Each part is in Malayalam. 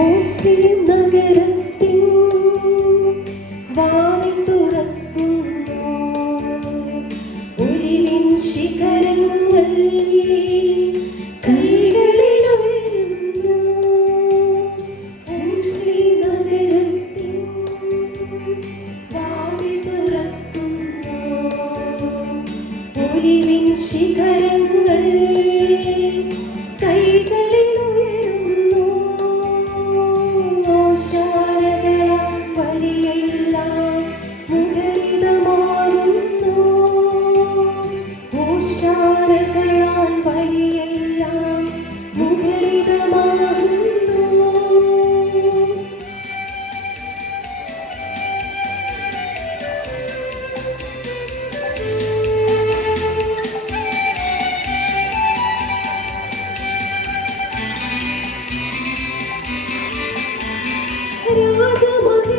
ഓസ്ലിം നഗരത്തിൻ വാതിൽ തുറക്കുന്നു, ഒലിവിൻ ശിഖരങ്ങൾ കൈകളിലുയരുന്നു. ഓസ്ലിം നഗരത്തിൻ വാതിൽ തുറക്കുന്നു, ഒലിവിൻ ശിഖരങ്ങൾ കൈകളിലുയരുന്നു. ഓശാനകളാൽ വഴിയെല്ലാം മുഖരിതമാകുന്നു, ഓശാനകളാൽ വഴിയെല്ലാം മുഖരിതമാകുന്നു.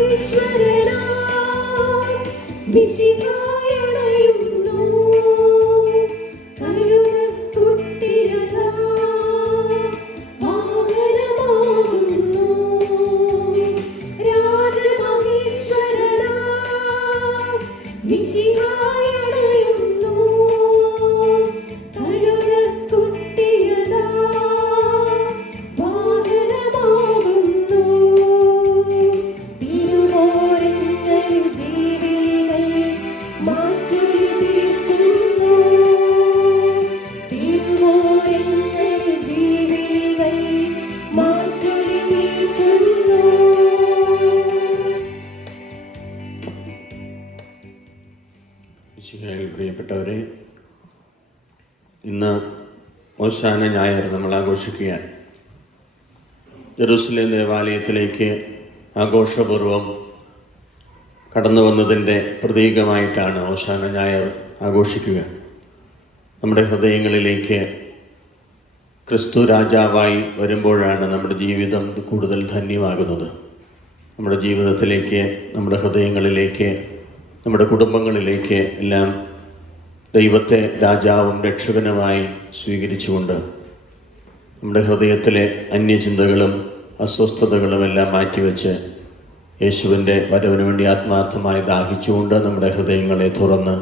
രാജമഹേശ്വരനാം മിശിഹായണയുന്നു, കഴുതക്കുട്ടിയതാ വാഹനമാകുന്നു. രാജമഹേശ്വരനാം മിശിഹായണയുന്നു, കഴുതക്കുട്ടിയതാ വാഹനമാകുന്നു. തിരുവോരങ്ങളിൽ ജീവികൾ മാറ്റൊലി തീർക്കുന്നു, തിരുവോരങ്ങളിൽ ജീവികൾ മാറ്റൊലി തീർക്കുന്നു. പ്രിയപ്പെട്ടവരെ, ഇന്ന് ഓശാന ഞായർ നമ്മൾ ആഘോഷിക്കുകയാണ്. ജെറുസലേം ദേവാലയത്തിലേക്ക് ആഘോഷപൂർവം കടന്നു വന്നതിൻ്റെ പ്രതീകമായിട്ടാണ് ഓശാന ഞായർ ആഘോഷിക്കുക. നമ്മുടെ ഹൃദയങ്ങളിലേക്ക് ക്രിസ്തു രാജാവായി വരുമ്പോഴാണ് നമ്മുടെ ജീവിതം കൂടുതൽ ധന്യമാകുന്നത്. നമ്മുടെ ജീവിതത്തിലേക്ക്, നമ്മുടെ ഹൃദയങ്ങളിലേക്ക്, നമ്മുടെ കുടുംബങ്ങളിലേക്ക് എല്ലാം ദൈവത്തെ രാജാവും രക്ഷകനുമായി സ്വീകരിച്ചുകൊണ്ട് നമ്മുടെ ഹൃദയത്തിലെ അന്യചിന്തകളും അസ്വസ്ഥതകളും എല്ലാം മാറ്റിവെച്ച് യേശുവിൻ്റെ വരവിന് വേണ്ടി ആത്മാർത്ഥമായി ദാഹിച്ചുകൊണ്ട് നമ്മുടെ ഹൃദയങ്ങളെ തുറന്ന്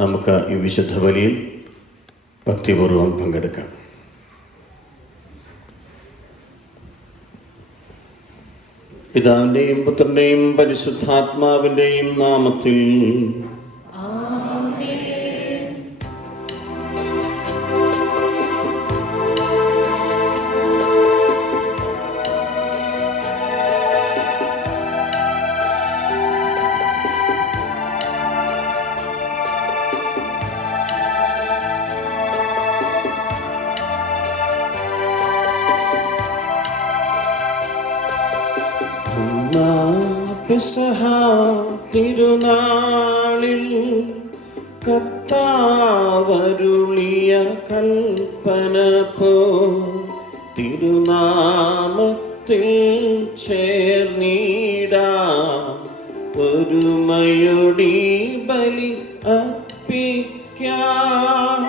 നമുക്ക് ഈ വിശുദ്ധ ബലിയിൽ ഭക്തിപൂർവ്വം പങ്കെടുക്കാം. പിതാവിൻ്റെയും പുത്രൻ്റെയും പരിശുദ്ധാത്മാവിൻ്റെയും നാമത്തിൽ പെസഹ തിരുനാളിൽ കർത്താവരുളിയ കൽപ്പന പോ തിരുനാമത്തിൽ ചേർന്നിടാം, ഒരുമയോടി ബലി അർപ്പിക്കാം.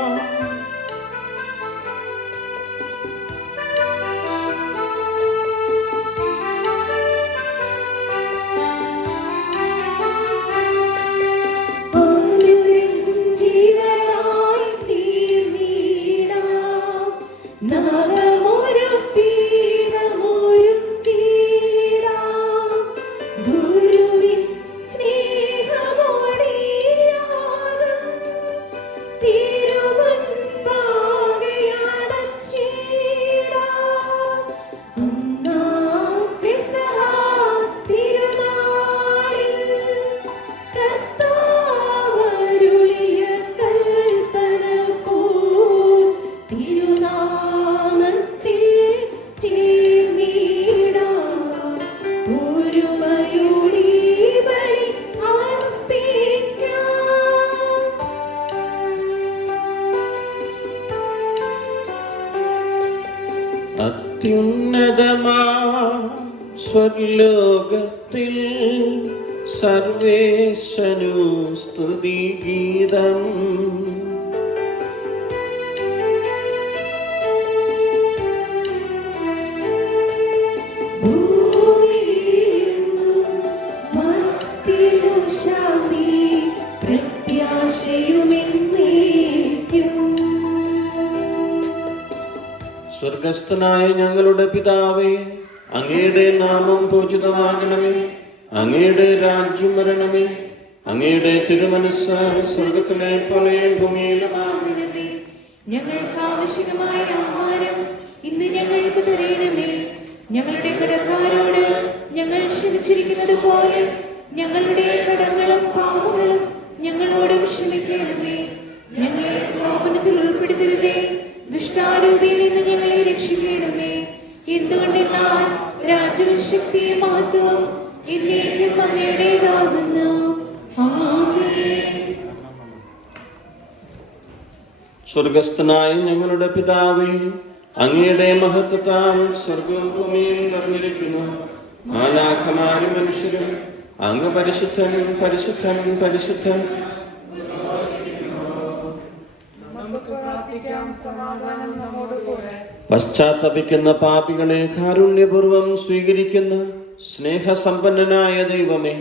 അത്യുന്നതമാ സ്വർലോകത്തിൽ സർവേശനു സ്തുതിഗീതം. സ്വർഗസ്ഥനായ ഞങ്ങളുടെ പിതാവേ, അങ്ങയുടെ നാമം പൂജിതമാകണമേ. അങ്ങയുടെ രാജ്യം വരണമേ. അങ്ങയുടെ തിരുമനസ്സ് സ്വർഗത്തിലെ പോലെ ഭൂമിയിലുമാകണമേ. ഞങ്ങൾക്ക് ആവശ്യമായ ആഹാരം ഇന്ന് ഞങ്ങൾക്ക് തരണമേ. ഞങ്ങളുടെ കടക്കാരോട് ഞങ്ങൾ ക്ഷമിച്ചിരിക്കുന്നത് പോലെ ഞങ്ങളുടെ കടങ്ങളും പാപങ്ങളും ഞങ്ങളോടും ക്ഷമിക്കണമേ. ഞങ്ങളെ പാപത്തിൽ ഉൾപ്പെടുത്തരുതേ, ദുഷ്ടാരൂപിയിൽ നിന്ന് ഞങ്ങളെ രക്ഷിക്കണമേ. എന്തുകൊണ്ടെന്നാൽ രാജ്യവും ശക്തിയും മഹത്വവും എന്നേക്കും അങ്ങയുടേതാകുന്നു. ആമേൻ. സ്വർഗസ്ഥനായ ഞങ്ങളുടെ പിതാവേ, അങ്ങയുടെ മഹത്വത്താൽ സ്വർഗവും ഭൂമിയും നിറഞ്ഞിരിക്കുന്നു. മാലാഖമാരും മനുഷ്യരും അങ്ങ് പരിശുദ്ധൻ പരിശുദ്ധൻ പരിശുദ്ധൻ. പശ്ചാത്തപിക്കുന്ന പാപികളെ കാരുണ്യപൂർവം സ്വീകരിക്കുന്ന സ്നേഹസമ്പന്നനായ ദൈവമേ,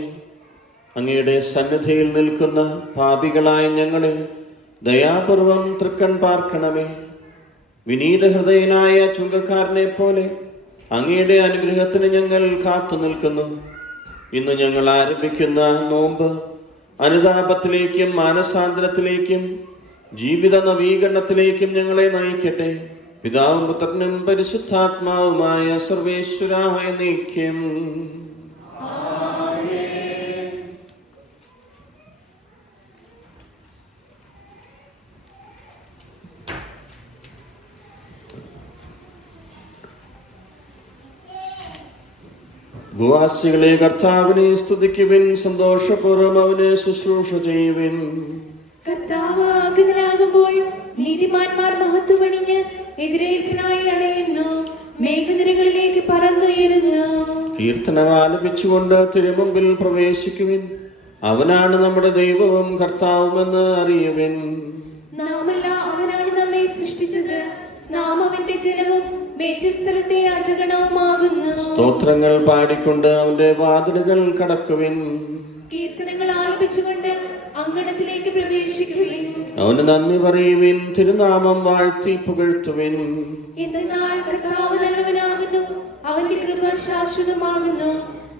അങ്ങയുടെ സന്നിധിയിൽ നിൽക്കുന്ന പാപികളായ ഞങ്ങളെ ദയാപൂർവം തൃക്കൺ പാർക്കണമേ. വിനീത ഹൃദയനായ ചുങ്കക്കാരനെ പോലെ അങ്ങയുടെ അനുഗ്രഹത്തിന് ഞങ്ങൾ കാത്തു നിൽക്കുന്നു. ഇന്ന് ഞങ്ങൾ ആരംഭിക്കുന്ന നോമ്പ് അനുതാപത്തിലേക്കും മാനസാന്തരത്തിലേക്കും ജീവിത നവീകരണത്തിലേക്കും ഞങ്ങളെ നയിക്കട്ടെ. പിതാവും പുത്രനും പരിശുദ്ധാത്മാവുമായ സർവേശ്വരായ നീക്കം. ഭൂവാസികളെ കർത്താവിനെ സ്തുതിക്കുവിൻ, സന്തോഷപൂർവ്വം അവനെ ശുശ്രൂഷ ചെയ്യുവിൻ. കർത്താവ് ആഗതനാകുമ്പോൾ നീതിമാന്മാർ മഹത്വമണിഞ്ഞ് എതിരേൽപ്പിനായി അണയുന്നു, മേഘനിരകളിലേക്ക് പറന്നുയരുന്നു. കീർത്തനം ആലപിച്ചുകൊണ്ട് തിരുമുമ്പിൽ പ്രവേശിക്കുവിൻ, അവനാണ് നമ്മുടെ ദൈവവും കർത്താവുമെന്ന് അറിയുവിൻ. നാമല്ല അവനാണ് നമ്മെ സൃഷ്ടിച്ചത്, നാം അവന്റെ ജനവും മേജസ്ഥലത്തെ യാചകണവുമാകുന്നു. സ്തോത്രങ്ങൾ പാടിക്കൊണ്ട് അവന്റെ വാതിലുകൾ കടക്കുവിൻ, കീർത്തനങ്ങൾ ആലപിച്ചുകൊണ്ട് അങ്കണത്തിലേക്ക് പ്രവേശിക്കുവിൻ. അവന് നന്ദി പറയുവിൻ, തിരുനാമം വാഴ്ത്തി പുകഴ്ത്തുവിൻ. എന്തെന്നാൽ കർത്താവ് നല്ലവനാകുന്നു, അവന്റെ കൃപ ശാശ്വതമാകുന്നു,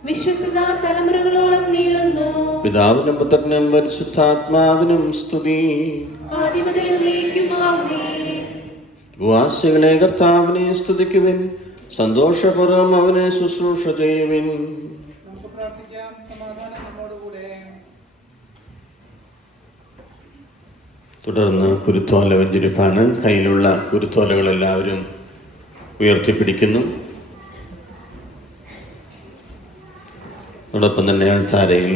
വിശ്വസ്തത തലമുറകളോളം നീളുന്നു. പിതാവിനും പുത്രനും പരിശുദ്ധാത്മാവിനും സ്തുതി. ആദിമുതലേക്കും ആമേൻ. ഭൂവാസികളെ കർത്താവിനെ സ്തുതിക്കുവിൻ, സന്തോഷപൂർവ്വം അവനെ ശുശ്രൂഷ ചെയ്യുവിൻ. തുടർന്ന് കുരുത്തോല വെഞ്ചരിപ്പാണ്. കയ്യിലുള്ള കുരുത്തോലകൾ എല്ലാവരും ഉയർത്തിപ്പിടിക്കുന്നു. അതോടൊപ്പം തന്നെ അൾത്താരയിൽ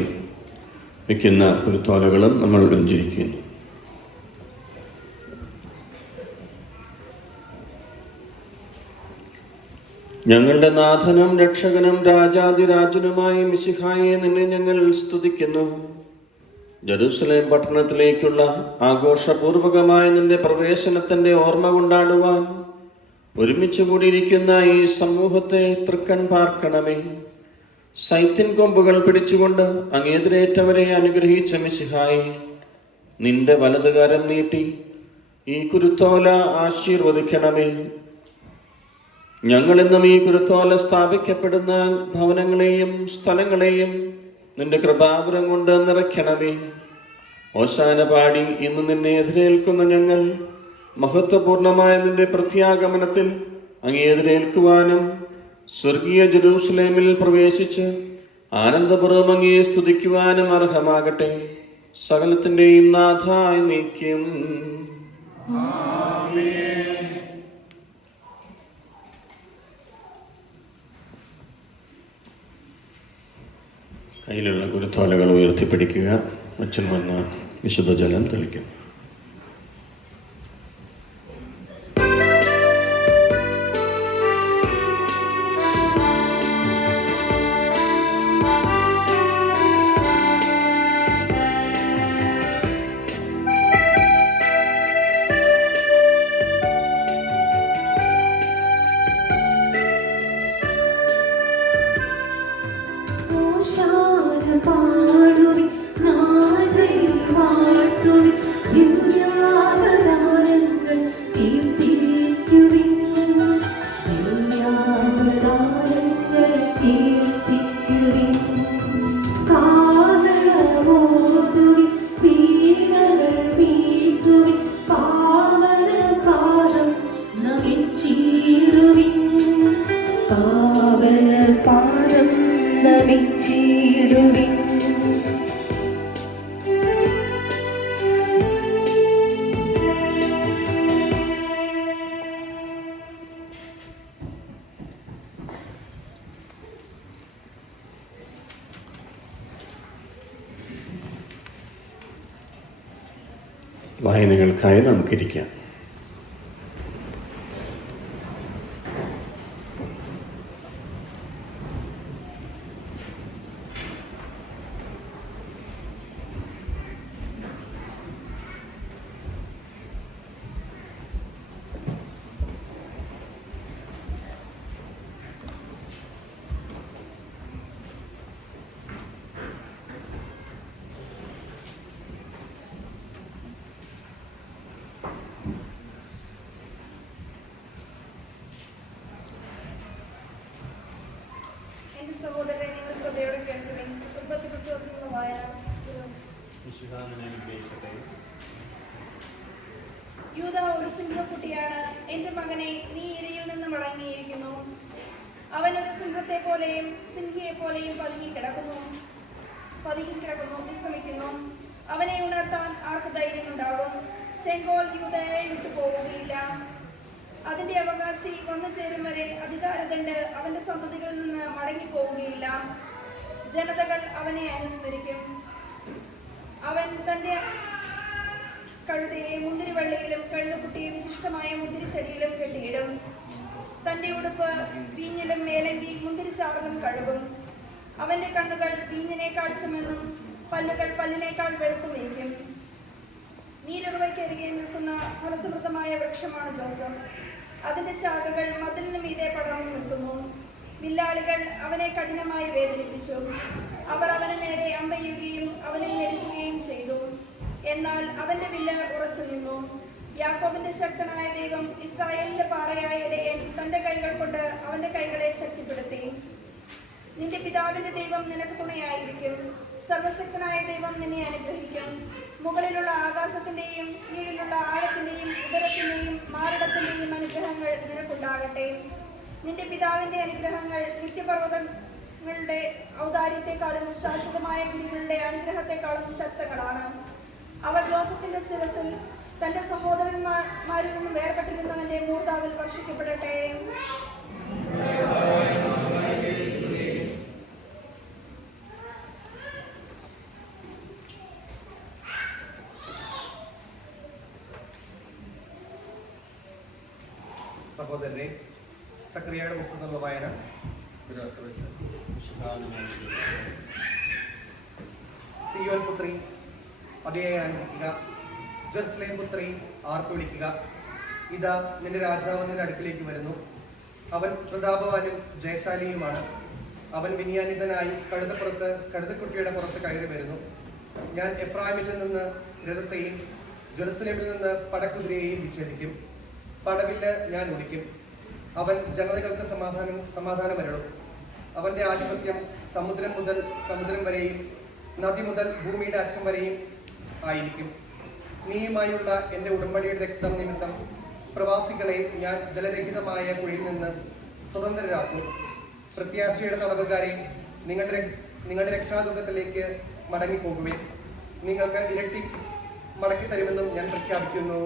വയ്ക്കുന്ന കുരുത്തോലകളും നമ്മൾ വെഞ്ചരിക്കുന്നു. ഞങ്ങളുടെ നാഥനും രക്ഷകനും രാജാതിരാജനുമായ മിശിഹായെ നിന്നെ ഞങ്ങൾ സ്തുതിക്കുന്നു. ജെറുസലേം പട്ടണത്തിലേക്കുള്ള ആഘോഷപൂർവകമായ നിന്റെ പ്രവേശനത്തിന്റെ ഓർമ്മ കൊണ്ടാടുവാൻ ഒരുമിച്ച് കൂടിയിരിക്കുന്ന ഈ സമൂഹത്തെ തൃക്കൺ പാർക്കണമേ. സൈത്തിൻ കൊമ്പുകൾ പിടിച്ചുകൊണ്ട് അങ്ങേതിരേറ്റവരെ അനുഗ്രഹിച്ച മിശിഹായെ, നിന്റെ വലതുകരം നീട്ടി ഈ കുരുത്തോല ആശീർവദിക്കണമേ. ഞങ്ങളെന്നും ഈ കുരുത്തോല സ്ഥാപിക്കപ്പെടുന്ന ഭവനങ്ങളെയും സ്ഥലങ്ങളെയും നിന്റെ കൃപാപുരം കൊണ്ട് നിറയ്ക്കണമേ. ഓശാന പാടി ഇന്ന് നിന്നെ എതിരേൽക്കുന്ന ഞങ്ങൾ മഹത്വപൂർണമായ നിന്റെ പ്രത്യാഗമനത്തിൽ അങ്ങേ എതിരേൽക്കുവാനും സ്വർഗീയ ജെറൂസലേമിൽ പ്രവേശിച്ച് ആനന്ദപൂർവ്വം അങ്ങയെ സ്തുതിക്കുവാനും അർഹമാകട്ടെ. സകലത്തിന്റെയും നാഥായ നീക്കം. കയ്യിലുള്ള കുരുത്തോലകൾ ഉയർത്തിപ്പിടിക്കുക. അച്ഛൻ വന്ന് വിശുദ്ധ ജലം തെളിക്കും. പാടുവിൻ നാഥനെ വാഴ്ത്തുവിൻ. വായനകൾക്കായി നമുക്കിരിക്കാം. സഹോദരനെ നിങ്ങൾ ശ്രദ്ധയോടെ കേൾക്കുകയും ഉൽപ്പത്തി പുസ്തകത്തിൽ നിന്ന് വായന. യൂദാ ഒരു സിംഹക്കുട്ടിയാണ്. എന്റെ മകനെ, നീ ഇരയിൽ നിന്ന് മടങ്ങിയിരിക്കുന്നു. അവൻ ഒരു സിംഹത്തെ പോലെയും സിംഹിയെ പോലെയും പതുങ്ങിക്കിടക്കുന്നു, വിശ്രമിക്കുന്നു. അവനെ ഉണർത്താൻ ആർക്ക് ധൈര്യമുണ്ടാകും? ചെങ്കോൽ യൂദയെ വിട്ടു പോവുകയില്ല. അതിന്റെ അവകാശി വന്നു ചേരും വരെ അധികാരദണ്ഡ് അവന്റെ സന്തതികളിൽ നിന്ന് മടങ്ങിപ്പോവുകയില്ല. ജനതകൾ അവനെ അനുസ്മരിക്കും. അവൻ തന്റെ കഴുതയെ മുന്തിരിവള്ളിയിലും കഴുതക്കുട്ടിയെ വിശിഷ്ടമായ മുന്തിരിച്ചെടിയിലും കെട്ടിയിടും. തന്റെ ഉടുപ്പ് വീഞ്ഞിലും മേലങ്കി മുന്തിരിച്ചാറിലും കഴുകും. അവന്റെ കണ്ണുകൾ വീഞ്ഞിനേക്കാൾ ചുമന്നും പല്ലുകൾ പല്ലിനേക്കാൾ വെളുത്തുമിരിക്കും. നീരുറവയ്ക്കരികെ നിൽക്കുന്ന ഫലസമൃദ്ധമായ വൃക്ഷമാണ് ജോസഫ്. അതിന്റെ ശാഖകൾ മതിലിന് മീതെ പടർന്നു നിൽക്കുന്നു. വില്ലാളികൾ അവനെ കഠിനമായി വേദനിപ്പിച്ചു. അവർ അവന് നേരെ അമ്പെയ്യുകയും അവനെ ഞെരുക്കുകയും ചെയ്തു. എന്നാൽ അവന്റെ വില്ല് ഉറച്ചു നിന്നു. യാക്കോബിന്റെ ശക്തനായ ദൈവം, ഇസ്രായേലിന്റെ പാറയായ ഇടയൻ, തന്റെ കൈകൾ കൊണ്ട് അവന്റെ കൈകളെ ശക്തിപ്പെടുത്തി. നിന്റെ പിതാവിന്റെ ദൈവം നിനക്ക് തുണയായിരിക്കും. സർവശക്തനായ ദൈവം നിന്നെ അനുഗ്രഹിക്കും. മുകളിലുള്ള ആകാശത്തിന്റെയും കീഴിലുള്ള ആഴത്തിന്റെയും ഉദരത്തിന്റെയും മാറിടത്തിന്റെയും അനുഗ്രഹങ്ങൾ നിനക്കുണ്ടാകട്ടെ. നിന്റെ പിതാവിന്റെ അനുഗ്രഹങ്ങൾ നിത്യപർവ്വതങ്ങളുടെ ഔദാര്യത്തെക്കാളും ശാശ്വതമായ ഗിരികളുടെ അനുഗ്രഹത്തെക്കാളും ശക്തങ്ങളാണ്. അവ ജോസഫിന്റെ ശിരസിൽ തന്റെ സഹോദരന്മാരിൽ നിന്നും വേർപെട്ടിരുന്നവന്റെ മൂർധാവിൽ വർഷിക്കപ്പെടട്ടെ. സഹോദരനെ, സക്രിയയുടെ പുസ്തകത്തിലുള്ള വായന. സിയോൻ പുത്രി അതിയായി ആനന്ദിക്കുക, ജെറുസലേം പുത്രി ആർപ്പ് വിളിക്കുക. ഇതാ നിന്റെ രാജാവ് നിന്റെ അടുക്കിലേക്ക് വരുന്നു. അവൻ പ്രതാപവാനും ജയശാലിയുമാണ്. അവൻ വിനിയാനിതനായി കഴുതക്കുട്ടിയുടെ പുറത്ത് കയറി വരുന്നു. ഞാൻ എഫ്രായിമിൽ നിന്ന് രഥത്തെയും ജെറുസലേമിൽ നിന്ന് പടക്കുതിരയെയും വിച്ഛേദിക്കും. പടവില്ല് ഞാൻ ഒടിക്കും. അവൻ ജനതകൾക്ക് സമാധാനമരുളും. അവന്റെ ആധിപത്യം സമുദ്രം മുതൽ സമുദ്രം വരെയും നദി മുതൽ ഭൂമിയുടെ അറ്റം വരെയും ആയിരിക്കും. നീയുമായുള്ള എൻ്റെ ഉടമ്പടിയുടെ രക്തം നിമിത്തം പ്രവാസികളെ ഞാൻ ജലരഹിതമായ കുഴിയിൽ നിന്ന് സ്വതന്ത്രരാക്കും. പ്രത്യാശയുടെ തടവുകാരെ, നിങ്ങളുടെ രക്ഷാദുർഗത്തിലേക്ക് മടങ്ങിപ്പോകുവിൻ. നിങ്ങൾക്ക് ഇരട്ടി മടക്കി തരുമെന്നും ഞാൻ പ്രഖ്യാപിക്കുന്നു.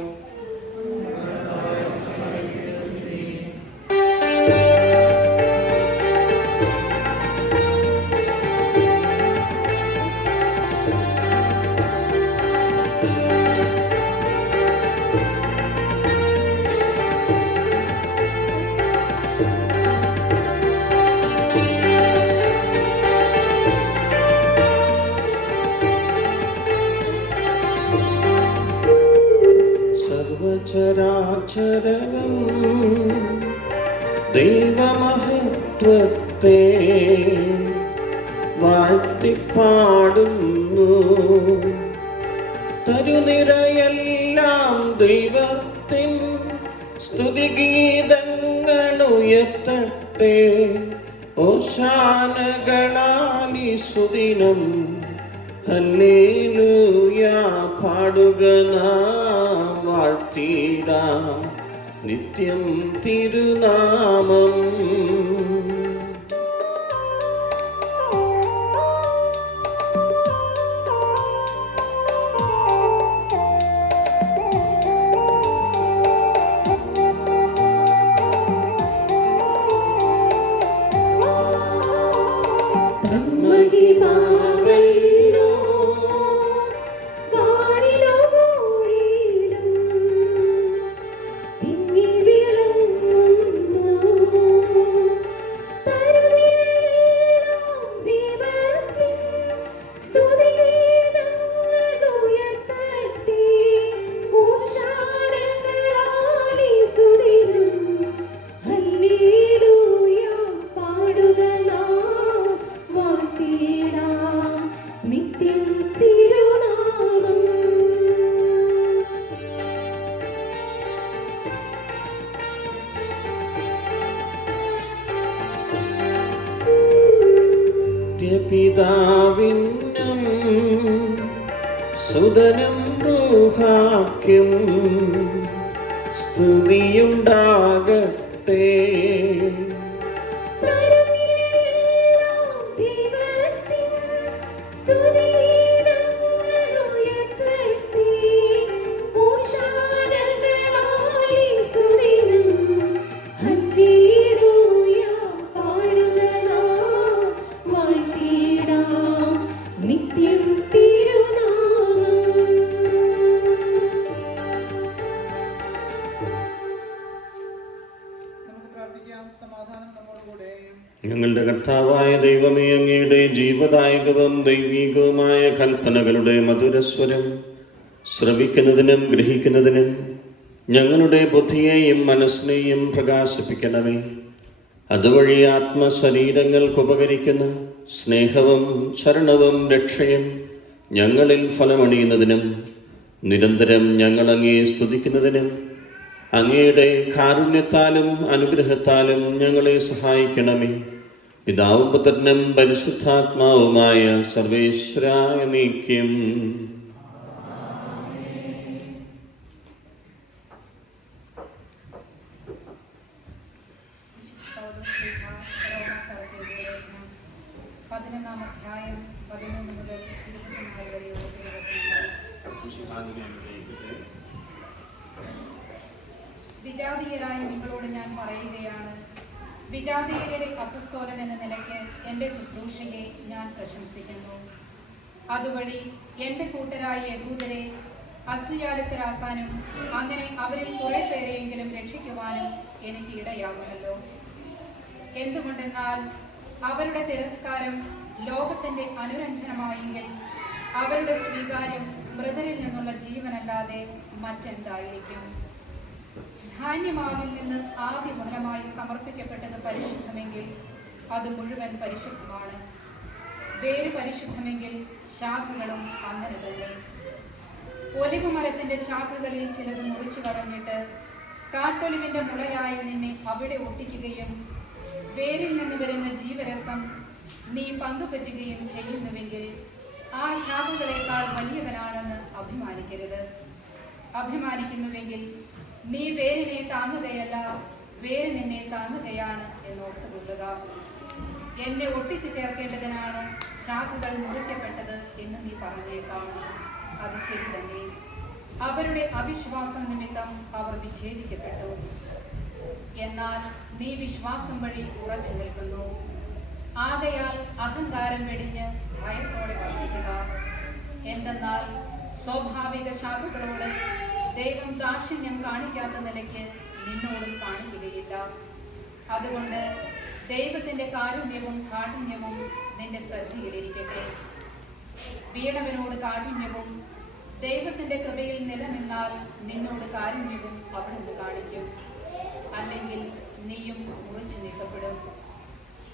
ചരാചരകം ദൈവമഹത്വത്തെ വാഴ്ത്തിപ്പാടുന്നു. തരുനിരയെല്ലാം ദൈവത്തിൻ സ്തുതിഗീതങ്ങൾ ഉയർത്തട്ടെ. ഓശാനകളാലി സുദിനം ഹല്ലേലൂയ പാടുക നാം വാഴ്ത്തിടാം നിത്യം തിരുനാമം. വാരിലോ പിതാവിനും സുതനും റൂഹാക്കും സ്തുതിയുണ്ടാകട്ടെ. ഞങ്ങളുടെ കർത്താവായ ദൈവമേ, അങ്ങയുടെ ജീവദായകവും ദൈവീകവുമായ കൽപ്പനകളുടെ മധുരസ്വരം ശ്രവിക്കുന്നതിനും ഗ്രഹിക്കുന്നതിനും ഞങ്ങളുടെ ബുദ്ധിയെയും മനസ്സിനെയും പ്രകാശിപ്പിക്കണമേ. അതുവഴി ആത്മശരീരങ്ങൾക്ക് ഉപകരിക്കുന്ന സ്നേഹവും ശരണവും രക്ഷയും ഞങ്ങളിൽ ഫലമണിയുന്നതിനും നിരന്തരം ഞങ്ങൾ അങ്ങയെ സ്തുതിക്കുന്നതിനും അങ്ങയുടെ കാരുണ്യത്താലും അനുഗ്രഹത്താലും ഞങ്ങളെ സഹായിക്കണമേ. പിതാവും പുത്രനും പരിശുദ്ധാത്മാവുമായ സർവേശ്വരായ നീക്യം. വിജാതീയരായ നിങ്ങളോട് ഞാൻ പറയുകയാണ്, വിജാതീയരുടെ അപ്പസ്തോലൻ എന്ന നിലയ്ക്ക് എൻ്റെ ശുശ്രൂഷയെ ഞാൻ പ്രശംസിക്കുന്നു. അതുവഴി എൻ്റെ കൂട്ടരായ യഹൂദരെ അസൂയാലുക്കളാക്കാനും അങ്ങനെ അവരിൽ കുറെ പേരെയെങ്കിലും രക്ഷിക്കുവാനും എനിക്ക് ഇടയാകുമല്ലോ. എന്തുകൊണ്ടെന്നാൽ അവരുടെ തിരസ്കാരം ലോകത്തിൻ്റെ അനുരഞ്ജനമായെങ്കിൽ അവരുടെ സ്വീകാര്യം മൃതരിൽ നിന്നുള്ള ജീവനല്ലാതെ മറ്റെന്തായിരിക്കും? ധാന്യമാവിൽ നിന്ന് ആദ്യ ഫലമായി സമർപ്പിക്കപ്പെട്ടത് പരിശുദ്ധമെങ്കിൽ അത് മുഴുവൻ പരിശുദ്ധമാണ്. വേര് പരിശുദ്ധമെങ്കിൽ ശാഖകളും അങ്ങനെ തന്നെ. ഒലിവ് മരത്തിന്റെ ശാഖകളിൽ ചിലത് മുറിച്ചു കളഞ്ഞിട്ട് കാട്ടൊലിവിന്റെ മുളയായി നിന്നെ അവിടെ ഒട്ടിക്കുകയും വേരിൽ നിന്ന് വരുന്ന ജീവരസം നീ പങ്കുപറ്റുകയും ചെയ്യുന്നുവെങ്കിൽ ആ ശാഖകളേക്കാൾ വലിയവനാണെന്ന് അഭിമാനിക്കരുത്. അഭിമാനിക്കുന്നുവെങ്കിൽ നീ വേരിനെ താങ്ങുകയല്ല, വേര് നിന്നെ താങ്ങുകയാണ് എന്നോർത്തുകൊള്ളുക. എന്നെ ഒട്ടിച്ചു ചേർക്കേണ്ടതിനാണ് ശാഖകൾ മുറിക്കപ്പെട്ടത് എന്ന് നീ പറഞ്ഞേക്കാം. അത് ശരി തന്നെ. അവരുടെ അവിശ്വാസം നിമിത്തം അവർ വിച്ഛേദിക്കപ്പെട്ടു. എന്നാൽ നീ വിശ്വാസം വഴി ഉറച്ചു നിൽക്കുന്നു. ആകയാൽ അഹങ്കാരം വെടിഞ്ഞ് ഭയത്തോടെ വർദ്ധിക്കുക. എന്തെന്നാൽ സ്വാഭാവിക ശാഖകളോട് ദൈവം ദാക്ഷിണ്യം കാണിക്കാത്ത നിലയ്ക്ക് നിന്നോടും കാണിക്കുകയില്ല. അതുകൊണ്ട് ദൈവത്തിന്റെ കാരുണ്യവും കാഠിന്യവും നിന്റെ ശ്രദ്ധയിലിരിക്കട്ടെ. വീണവനോട് കാഠിന്യവും ദൈവത്തിന്റെ കൃപയിൽ നിലനിന്നാൽ നിന്നോട് കാരുണ്യവും അവിടുന്ന് കാണിക്കും. അല്ലെങ്കിൽ നീയും മുറിച്ചു നീക്കപ്പെടും.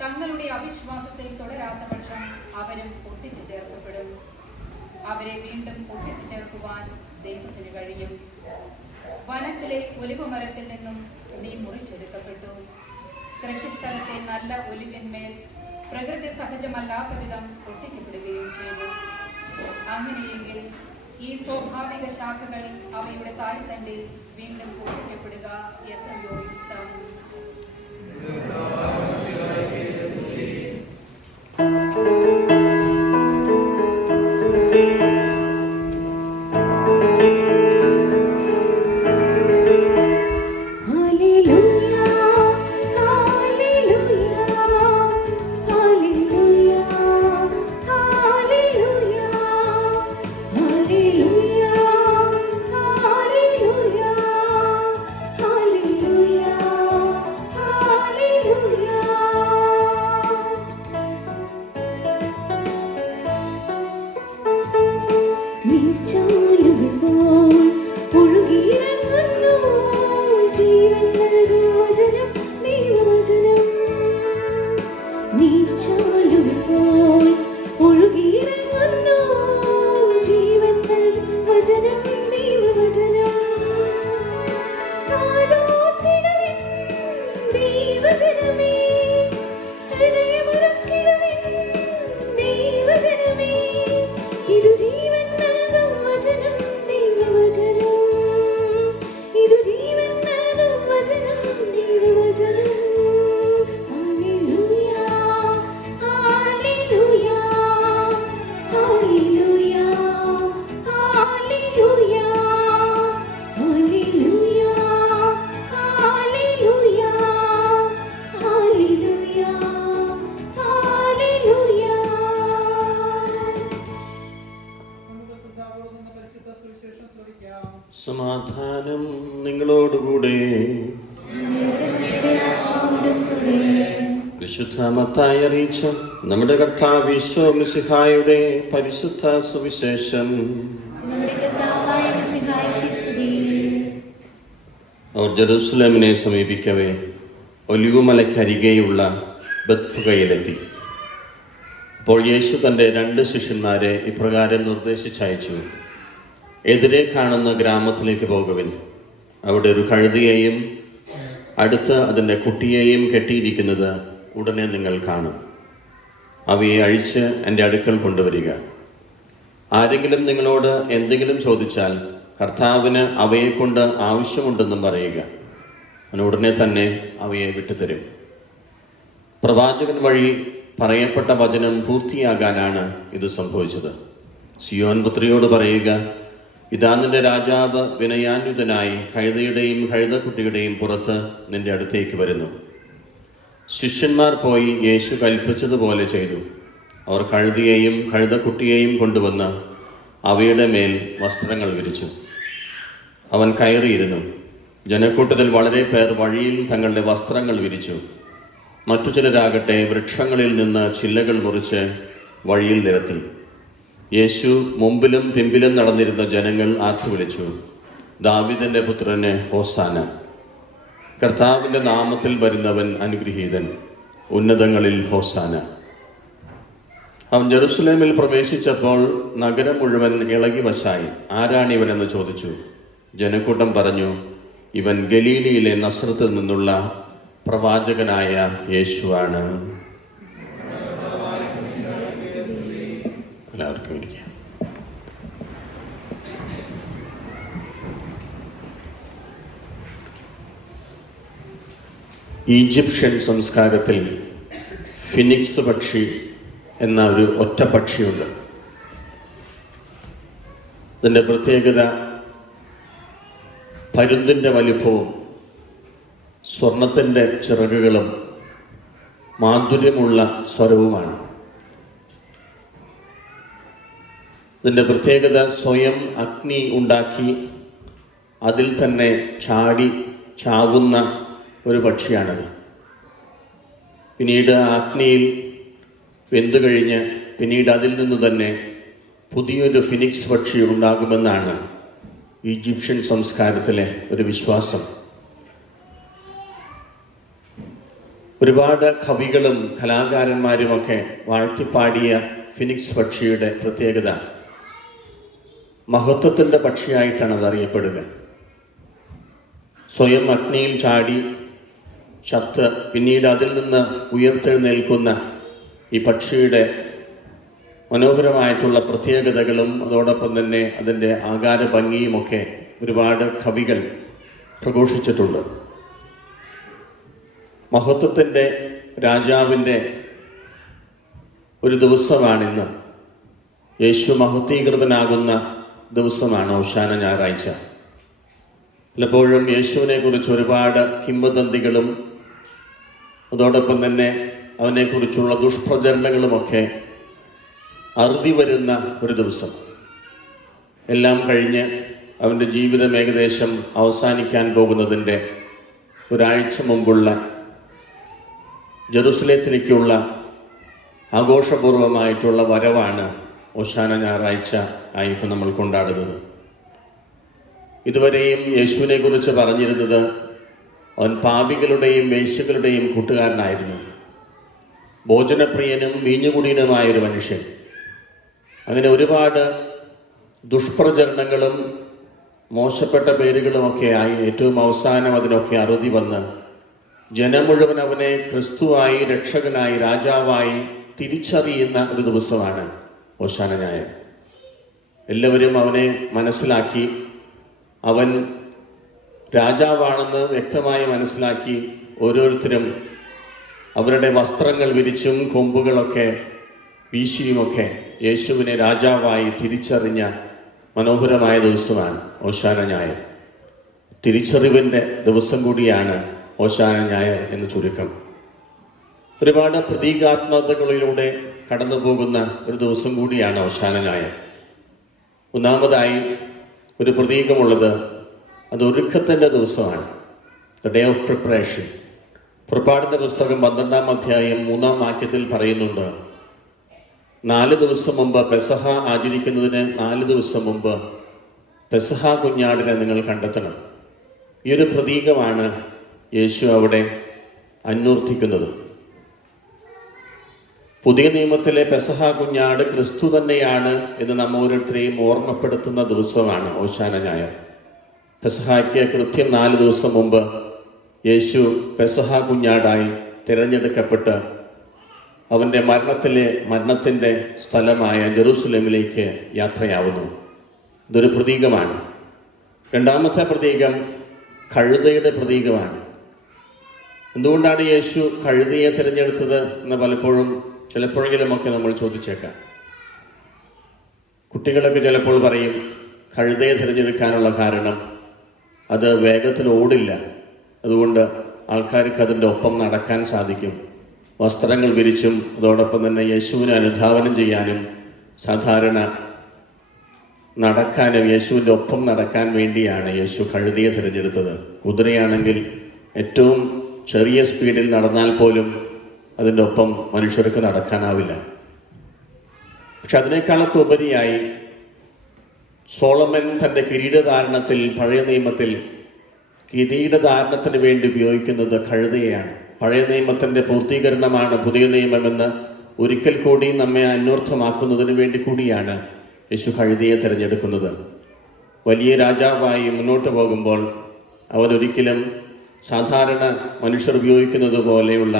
തങ്ങളുടെ അവിശ്വാസത്തിൽ തുടരാത്ത പക്ഷം അവരും ഒട്ടിച്ചു ചേർക്കപ്പെടും. അവരെ വീണ്ടും ഒട്ടിച്ചു ചേർക്കുവാൻ ദൈവത്തിന് കഴിയും. വനത്തിലെ ഒലിവുമരത്തിൽ നിന്നും നീ മുറിച്ചെടുക്കപ്പെട്ടു. കൃഷിസ്ഥലത്തെ നല്ല ഒലിവിന്മേൽ പ്രകൃതി സഹജമല്ലാത്ത വിധം ഒട്ടിക്കപ്പെടുകയും ചെയ്തു. അങ്ങനെയെങ്കിൽ ഈ സ്വാഭാവിക ശാഖകൾ അവയുടെ തായ്തണ്ടിൽ വീണ്ടും ഒട്ടിക്കപ്പെടുക എത്രയോ യുക്തം. Hallelujah. സമാധാനം നിങ്ങളോടുകൂടെ. വിശുദ്ധ മത്തായി അറിയിച്ച നമ്മുടെ കർത്താവ് ഈശോ മിശിഹായുടെ പരിശുദ്ധ സുവിശേഷം. അവർ ജെറുസലേമിനെ സമീപിക്കവേ ഒലിവുമലയ്ക്കരികെയുള്ള ബത്ഫഗയിലെത്തി. അപ്പോൾ യേശു തൻ്റെ 2 ശിഷ്യന്മാരെ ഇപ്രകാരം നിർദ്ദേശിച്ചയച്ചു: എതിരെ കാണുന്ന ഗ്രാമത്തിലേക്ക് പോകുവിൻ. അവിടെ ഒരു കഴുതയെയും അടുത്ത് അതിൻ്റെ കുട്ടിയെയും കെട്ടിയിരിക്കുന്നത് ഉടനെ നിങ്ങൾ കാണും. അവയെ അഴിച്ച് എൻ്റെ അടുക്കൽ കൊണ്ടുവരിക. ആരെങ്കിലും നിങ്ങളോട് എന്തെങ്കിലും ചോദിച്ചാൽ കർത്താവിന് അവയെക്കൊണ്ട് ആവശ്യമുണ്ടെന്നും പറയുക. അവൻ ഉടനെ തന്നെ അവയെ വിട്ടുതരും. പ്രവാചകൻ വഴി പറയപ്പെട്ട വചനം പൂർത്തിയാകാനാണ് ഇത് സംഭവിച്ചത്. സിയോൻ പുത്രിയോട് പറയുക, ഇതാ നിന്റെ രാജാവ് വിനയാന്വിതനായി കഴുതയുടെയും കഴുതക്കുട്ടിയുടെയും പുറത്ത് നിന്റെ അടുത്തേക്ക് വരുന്നു. ശിഷ്യന്മാർ പോയി യേശു കൽപ്പിച്ചതുപോലെ ചെയ്തു. അവർ കഴുതയെയും കഴുതക്കുട്ടിയെയും കൊണ്ടുവന്ന് അവയുടെ മേൽ വസ്ത്രങ്ങൾ വിരിച്ചു. അവൻ കയറിയിരുന്നു. ജനക്കൂട്ടത്തിൽ വളരെ പേർ വഴിയിൽ തങ്ങളുടെ വസ്ത്രങ്ങൾ വിരിച്ചു. മറ്റു ചിലരാകട്ടെ വൃക്ഷങ്ങളിൽ നിന്ന് ചില്ലകൾ മുറിച്ച് വഴിയിൽ നിരത്തി. യേശു മുമ്പിലും പിമ്പിലും നടന്നിരുന്ന ജനങ്ങൾ ആർത്തു വിളിച്ചു, ദാവീദിന്റെ പുത്രന് ഹോസാന! കർത്താവിൻ്റെ നാമത്തിൽ വരുന്നവൻ അനുഗ്രഹീതൻ! ഉന്നതങ്ങളിൽ ഹോസാന! അവൻ ജെറുസലേമിൽ പ്രവേശിച്ചപ്പോൾ നഗരം മുഴുവൻ ഇളകി വശായി. ആരാണിവനെന്ന് ചോദിച്ചു. ജനക്കൂട്ടം പറഞ്ഞു, ഇവൻ ഗലീലയിലെ നസ്രത്തിൽ നിന്നുള്ള പ്രവാചകനായ യേശുവാണ്. എല്ലാവർക്കും ഇരിക്കാം. ഈജിപ്ഷ്യൻ സംസ്കാരത്തിൽ ഫിനിക്സ് പക്ഷി എന്ന ഒരു ഒറ്റ പക്ഷിയുണ്ട്. ഇതിൻ്റെ പ്രത്യേകത പരുന്തിൻ്റെ വലിപ്പവും സ്വർണത്തിൻ്റെ ചിറകുകളും മാധുര്യമുള്ള സ്വരവുമാണ്. ഇതിൻ്റെ പ്രത്യേകത സ്വയം അഗ്നി ഉണ്ടാക്കി അതിൽ തന്നെ ചാവുന്ന ഒരു പക്ഷിയാണത്. പിന്നീട് അഗ്നിയിൽ വെന്തു കഴിഞ്ഞ് പിന്നീട് അതിൽ നിന്ന് തന്നെ പുതിയൊരു ഫിനിക്സ് പക്ഷി ഉണ്ടാകുമെന്നാണ് ഈജിപ്ഷ്യൻ സംസ്കാരത്തിലെ ഒരു വിശ്വാസം. ഒരുപാട് കവികളും കലാകാരന്മാരുമൊക്കെ വാഴ്ത്തിപ്പാടിയ ഫിനിക്സ് പക്ഷിയുടെ പ്രത്യേകത മഹത്വത്തിൻ്റെ പക്ഷിയായിട്ടാണ് അത് അറിയപ്പെടുക. സ്വയം അഗ്നിയിൽ ചാടി ചത്ത് പിന്നീട് അതിൽ നിന്ന് ഉയർത്തെഴുന്നേൽക്കുന്ന ഈ പക്ഷിയുടെ മനോഹരമായിട്ടുള്ള പ്രത്യേകതകളും അതോടൊപ്പം തന്നെ അതിൻ്റെ ആകാര ഭംഗിയുമൊക്കെ ഒരുപാട് കവികൾ പ്രഘോഷിച്ചിട്ടുണ്ട്. മഹത്വത്തിൻ്റെ രാജാവിൻ്റെ ഒരു ദിവസമാണിന്ന്. യേശു മഹത്വീകൃതനാകുന്ന ദിവസമാണ് ഓശാന ഞായറാഴ്ച. പലപ്പോഴും യേശുവിനെ കുറിച്ച് ഒരുപാട് കിംവദന്തികളും അതോടൊപ്പം തന്നെ അവനെക്കുറിച്ചുള്ള ദുഷ്പ്രചരണങ്ങളുമൊക്കെ അറുതി വരുന്ന ഒരു ദിവസം. എല്ലാം കഴിഞ്ഞ് അവൻ്റെ ജീവിതം ഏകദേശം അവസാനിക്കാൻ പോകുന്നതിൻ്റെ ഒരാഴ്ച മുമ്പുള്ള ജെറുസലേത്തിലേക്കുള്ള ആഘോഷപൂർവമായിട്ടുള്ള വരവാണ് ഓശാന ഞായറാഴ്ച ആയിട്ട് നമ്മൾ കൊണ്ടാടുന്നത്. ഇതുവരെയും യേശുവിനെ കുറിച്ച് പറഞ്ഞിരുന്നത് അവൻ പാപികളുടെയും വേശ്യകളുടെയും കൂട്ടുകാരനായിരുന്നു, ഭോജനപ്രിയനും വീഞ്ഞുകുടിയനുമായൊരു മനുഷ്യൻ. അങ്ങനെ ഒരുപാട് ദുഷ്പ്രചരണങ്ങളും മോശപ്പെട്ട പേരുകളുമൊക്കെ ആയി ഏറ്റവും അവസാനം അതിനൊക്കെ അറുതി വന്ന് ജനം മുഴുവൻ അവനെ ക്രിസ്തുവായി, രക്ഷകനായി, രാജാവായി തിരിച്ചറിയുന്ന ഒരു ദിവസമാണ് ഓശാന ഞായർ. എല്ലാവരും അവനെ മനസ്സിലാക്കി, അവൻ രാജാവാണെന്ന് വ്യക്തമായി മനസ്സിലാക്കി ഓരോരുത്തരും അവരുടെ വസ്ത്രങ്ങൾ വിരിച്ചും കൊമ്പുകളൊക്കെ വീശിയുമൊക്കെ യേശുവിനെ രാജാവായി തിരിച്ചറിഞ്ഞ മനോഹരമായ ദിവസമാണ് ഓശാന ഞായർ. തിരിച്ചറിവിൻ്റെ ദിവസം കൂടിയാണ് ഓശാന ഞായർ എന്ന് ചുരുക്കം. ഒരുപാട് പ്രതീകാത്മകതകളിലൂടെ കടന്നു പോകുന്ന ഒരു ദിവസം കൂടിയാണ് ഓശാന ഞായർ. ഒന്നാമതായി ഒരു പ്രതീകമുള്ളത് അത് ഒരുക്കത്തിൻ്റെ ദിവസമാണ്. The day of preparation. പുറപ്പാടിൻ്റെ പുസ്തകം 12-ാം അധ്യായം 3-ാം വാക്യത്തിൽ പറയുന്നുണ്ട്, 4 ദിവസം മുമ്പ് പെസഹ ആചരിക്കുന്നതിന് 4 ദിവസം മുമ്പ് പെസഹ കുഞ്ഞാടിനെ നിങ്ങൾ കണ്ടെത്തണം. ഈ ഒരു പ്രതീകമാണ് യേശു അവിടെ അന്വർത്ഥിക്കുന്നത്. പുതിയ നിയമത്തിലെ പെസഹ കുഞ്ഞാട് ക്രിസ്തു തന്നെയാണ് എന്ന് നമ്മ ഓരോരുത്തരെയും ഓർമ്മപ്പെടുത്തുന്ന ദിവസമാണ് ഓശാന ഞായർ. പെസഹായ്ക്ക് കൃത്യം 4 ദിവസം മുമ്പ് യേശു പെസഹ കുഞ്ഞാടായി തിരഞ്ഞെടുക്കപ്പെട്ട് അവൻ്റെ മരണത്തിൻ്റെ സ്ഥലമായ ജെറൂസലേമിലേക്ക് യാത്രയാവുന്നു. ഇതൊരു പ്രതീകമാണ്. രണ്ടാമത്തെ പ്രതീകം കഴുതയുടെ പ്രതീകമാണ്. എന്തുകൊണ്ടാണ് യേശു കഴുതയെ തിരഞ്ഞെടുത്തത് എന്ന് ചിലപ്പോഴെങ്കിലുമൊക്കെ നമ്മൾ ചോദിച്ചേക്കാം. കുട്ടികളൊക്കെ ചിലപ്പോൾ പറയും കഴുതയെ തിരഞ്ഞെടുക്കാനുള്ള കാരണം അത് വേഗത്തിൽ ഓടില്ല, അതുകൊണ്ട് ആൾക്കാർക്ക് അതിൻ്റെ ഒപ്പം നടക്കാൻ സാധിക്കും. വസ്ത്രങ്ങൾ വിരിച്ചും അതോടൊപ്പം തന്നെ യേശുവിനെ അനുധാവനം ചെയ്യാനും സാധാരണ നടക്കാനും യേശുവിൻ്റെ ഒപ്പം നടക്കാൻ വേണ്ടിയാണ് യേശു കഴുതയെ തിരഞ്ഞെടുത്തത്. കുതിരയാണെങ്കിൽ ഏറ്റവും ചെറിയ സ്പീഡിൽ നടന്നാൽ പോലും അതിൻ്റെ ഒപ്പം മനുഷ്യർക്ക് നടക്കാനാവില്ല. പക്ഷെ അതിനേക്കാളൊക്കെ ഉപരിയായി സോളമൻ തൻ്റെ കിരീടധാരണത്തിൽ, പഴയ നിയമത്തിൽ കിരീടധാരണത്തിന് വേണ്ടി ഉപയോഗിക്കുന്നത് കഴുതയെയാണ്. പഴയ നിയമത്തിൻ്റെ പൂർത്തീകരണമാണ് പുതിയ നിയമമെന്ന് ഒരിക്കൽ കൂടി നമ്മെ അന്വർത്ഥമാക്കുന്നതിന് വേണ്ടി കൂടിയാണ് യേശു കഴുതയെ തിരഞ്ഞെടുക്കുന്നത്. വലിയ രാജാവായി മുന്നോട്ട് പോകുമ്പോൾ അവനൊരിക്കലും സാധാരണ മനുഷ്യർ ഉപയോഗിക്കുന്നത് പോലെയുള്ള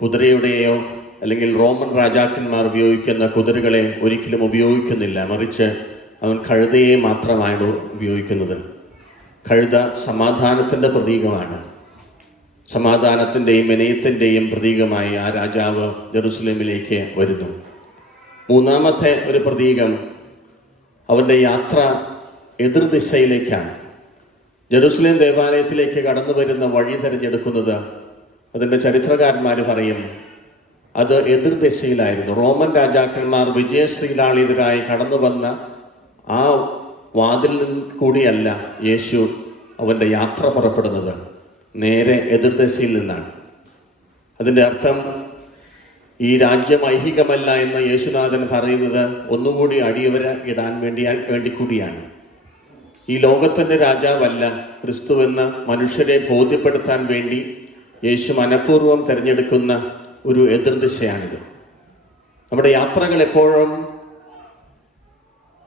കുതിരയുടെയോ അല്ലെങ്കിൽ റോമൻ രാജാക്കന്മാർ ഉപയോഗിക്കുന്ന കുതിരകളെ ഒരിക്കലും ഉപയോഗിക്കുന്നില്ല. മറിച്ച് അവൻ കഴുതയെ മാത്രമാണ് ഉപയോഗിക്കുന്നത്. കഴുത സമാധാനത്തിൻ്റെ പ്രതീകമാണ്. സമാധാനത്തിൻ്റെയും വിനയത്തിൻ്റെയും പ്രതീകമായി ആ രാജാവ് ജെറുസലേമിലേക്ക് വരുന്നു. മൂന്നാമത്തെ ഒരു പ്രതീകം അവൻ്റെ യാത്ര എതിർദിശയിലേക്കാണ്. ജെറുസലേം ദേവാലയത്തിലേക്ക് കടന്നു വരുന്ന വഴി തിരഞ്ഞെടുക്കുന്നത്, അതിൻ്റെ ചരിത്രകാരന്മാർ പറയും, അത് എതിർദിശയിലായിരുന്നു. റോമൻ രാജാക്കന്മാർ വിജയശ്രീലാളിതരായി കടന്നു വന്ന ആ വാതിൽ നിന്ന് കൂടിയല്ല യേശു അവൻ്റെ യാത്ര പുറപ്പെടുന്നത്, നേരെ എതിർദിശയിൽ നിന്നാണ്. അതിൻ്റെ അർത്ഥം ഈ രാജ്യം ഐഹികമല്ല എന്ന് യേശുനാഥൻ പറയുന്നത് ഒന്നുകൂടി അടിയവര ഇടാൻ വേണ്ടി കൂടിയാണ്. ഈ ലോകത്തിൻ്റെ രാജാവല്ല ക്രിസ്തുവെന്ന് മനുഷ്യരെ ബോധ്യപ്പെടുത്താൻ വേണ്ടി യേശു മനഃപൂർവ്വം തിരഞ്ഞെടുക്കുന്ന ഒരു എതിർദിശയാണിത്. നമ്മുടെ യാത്രകൾ എപ്പോഴും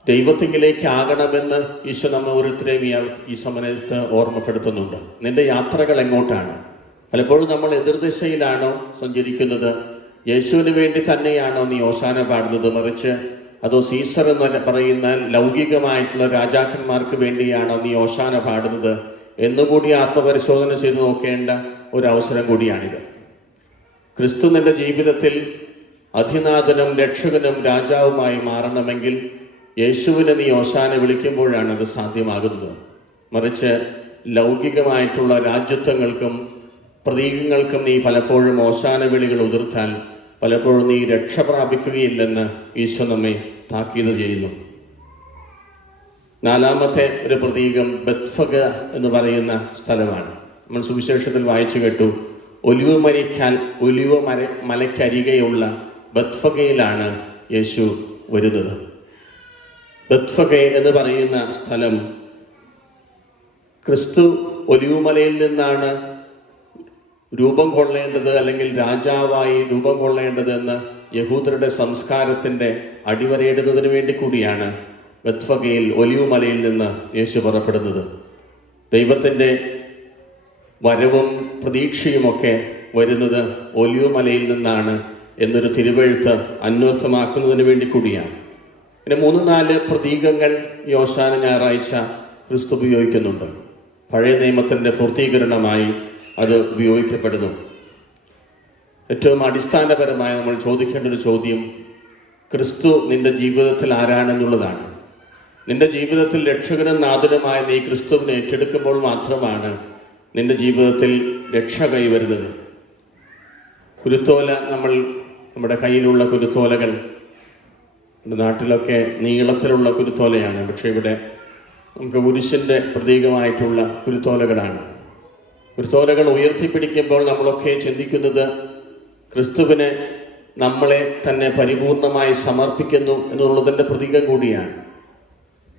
ദൈവത്തിങ്കിലേക്ക് ആകണമെന്ന് ഈശോ നമ്മെ ഓരോരുത്തരെയും ഈ സമയത്ത് ഓർമ്മപ്പെടുത്തുന്നുണ്ട്. നിന്റെ യാത്രകൾ എങ്ങോട്ടാണ്? പലപ്പോഴും നമ്മൾ എതിർദിശയിലാണോ സഞ്ചരിക്കുന്നത്? യേശുവിന് വേണ്ടി തന്നെയാണോ നീ ഓശാന പാടുന്നത്? മറിച്ച് അതോ സീസർ എന്ന് പറയുന്ന ലൗകികമായിട്ടുള്ള രാജാക്കന്മാർക്ക് വേണ്ടിയാണോ നീ ഓശാന പാടുന്നത് എന്നുകൂടി ആത്മപരിശോധന ചെയ്ത് നോക്കേണ്ട ഒരു അവസരം കൂടിയാണിത്. ക്രിസ്തു നിന്റെ ജീവിതത്തിൽ അധിനാഥനും രക്ഷകനും രാജാവുമായി മാറണമെങ്കിൽ യേശുവിനെ നീ ഓശാന വിളിക്കുമ്പോഴാണ് അത് സാധ്യമാകുന്നത്. മറിച്ച് ലൗകികമായിട്ടുള്ള രാജ്യത്വങ്ങൾക്കും പ്രതീകങ്ങൾക്കും നീ പലപ്പോഴും ഓശാന വിളികൾ ഉതിർത്താൽ പലപ്പോഴും നീ രക്ഷ പ്രാപിക്കുകയില്ലെന്ന് ഈശോ നമ്മെ താക്കീത് ചെയ്യുന്നു. നാലാമത്തെ ഒരു പ്രതീകം ബത്ഫഗ എന്ന് പറയുന്ന സ്ഥലമാണ്. നമ്മൾ സുവിശേഷത്തിൽ വായിച്ചു കേട്ടു, ഒലിവ് മലയ്ക്കരികെയുള്ള ബത്ഫഗയിലാണ് യേശു വരുന്നത്. ബത്ഫഗ എന്ന് പറയുന്ന സ്ഥലം ക്രിസ്തു ഒലിവുമലയിൽ നിന്നാണ് രൂപം കൊള്ളേണ്ടത്, അല്ലെങ്കിൽ രാജാവായി രൂപം കൊള്ളേണ്ടതെന്ന് യഹൂദരുടെ സംസ്കാരത്തിൻ്റെ അടിവരയിടുന്നതിന് വേണ്ടി കൂടിയാണ് ബത്ഫഗയിൽ ഒലിവുമലയിൽ നിന്ന് യേശു പുറപ്പെടുന്നത്. ദൈവത്തിൻ്റെ വരവും പ്രതീക്ഷയുമൊക്കെ വരുന്നത് ഒലിവുമലയിൽ നിന്നാണ് എന്നൊരു തിരുവെഴുത്ത് അന്വർത്ഥമാക്കുന്നതിന് വേണ്ടി കൂടിയാണ്. പിന്നെ 3-4 പ്രതീകങ്ങൾ ഈ ഓശാന ഞായറാഴ്ച ക്രിസ്തു ഉപയോഗിക്കുന്നുണ്ട്. പഴയ നിയമത്തിൻ്റെ പൂർത്തീകരണമായി അത് ഉപയോഗിക്കപ്പെടുന്നു. ഏറ്റവും അടിസ്ഥാനപരമായി നമ്മൾ ചോദിക്കേണ്ട ഒരു ചോദ്യം ക്രിസ്തു നിന്റെ ജീവിതത്തിൽ ആരാണെന്നുള്ളതാണ്. നിന്റെ ജീവിതത്തിൽ രക്ഷകനും നാഥനുമായ നീ ക്രിസ്തുവിനെ ഏറ്റെടുക്കുമ്പോൾ മാത്രമാണ് നിന്റെ ജീവിതത്തിൽ രക്ഷ കൈവരുന്നത്. കുരുത്തോല, നമ്മുടെ കയ്യിലുള്ള കുരുത്തോലകൾ, നമ്മുടെ നാട്ടിലൊക്കെ നീളത്തിലുള്ള കുരുത്തോലയാണ്. പക്ഷേ ഇവിടെ നമുക്ക് കുരിശിൻ്റെ പ്രതീകമായിട്ടുള്ള കുരുത്തോലകളാണ്. കുരുത്തോലകൾ ഉയർത്തിപ്പിടിക്കുമ്പോൾ നമ്മളൊക്കെ ചിന്തിക്കുന്നത് ക്രിസ്തുവിനെ നമ്മളെ തന്നെ പരിപൂർണമായി സമർപ്പിക്കുന്നു എന്നുള്ളതിൻ്റെ പ്രതീകം കൂടിയാണ്.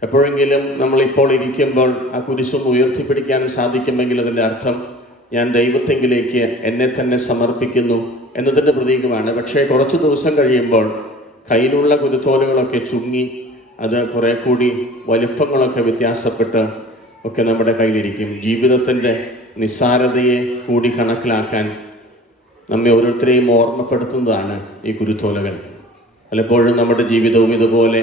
എപ്പോഴെങ്കിലും നമ്മളിപ്പോൾ ഇരിക്കുമ്പോൾ ആ കുരിശൊന്ന് ഉയർത്തിപ്പിടിക്കാൻ സാധിക്കുമെങ്കിൽ അതിൻ്റെ അർത്ഥം ഞാൻ ദൈവത്തെങ്കിലേക്ക് എന്നെ തന്നെ സമർപ്പിക്കുന്നു എന്നതിൻ്റെ പ്രതീകമാണ്. പക്ഷേ കുറച്ച് ദിവസം കഴിയുമ്പോൾ കയ്യിലുള്ള കുരുത്തോലകളൊക്കെ ചുങ്ങി അത് കുറേ കൂടി വലിപ്പങ്ങളൊക്കെ വ്യത്യാസപ്പെട്ട് ഒക്കെ നമ്മുടെ കയ്യിലിരിക്കും. ജീവിതത്തിൻ്റെ നിസ്സാരതയെ കൂടി കണക്കിലാക്കാൻ നമ്മെ ഓരോരുത്തരെയും ഓർമ്മപ്പെടുത്തുന്നതാണ് ഈ കുരുത്തോലകൾ. പലപ്പോഴും നമ്മുടെ ജീവിതവും ഇതുപോലെ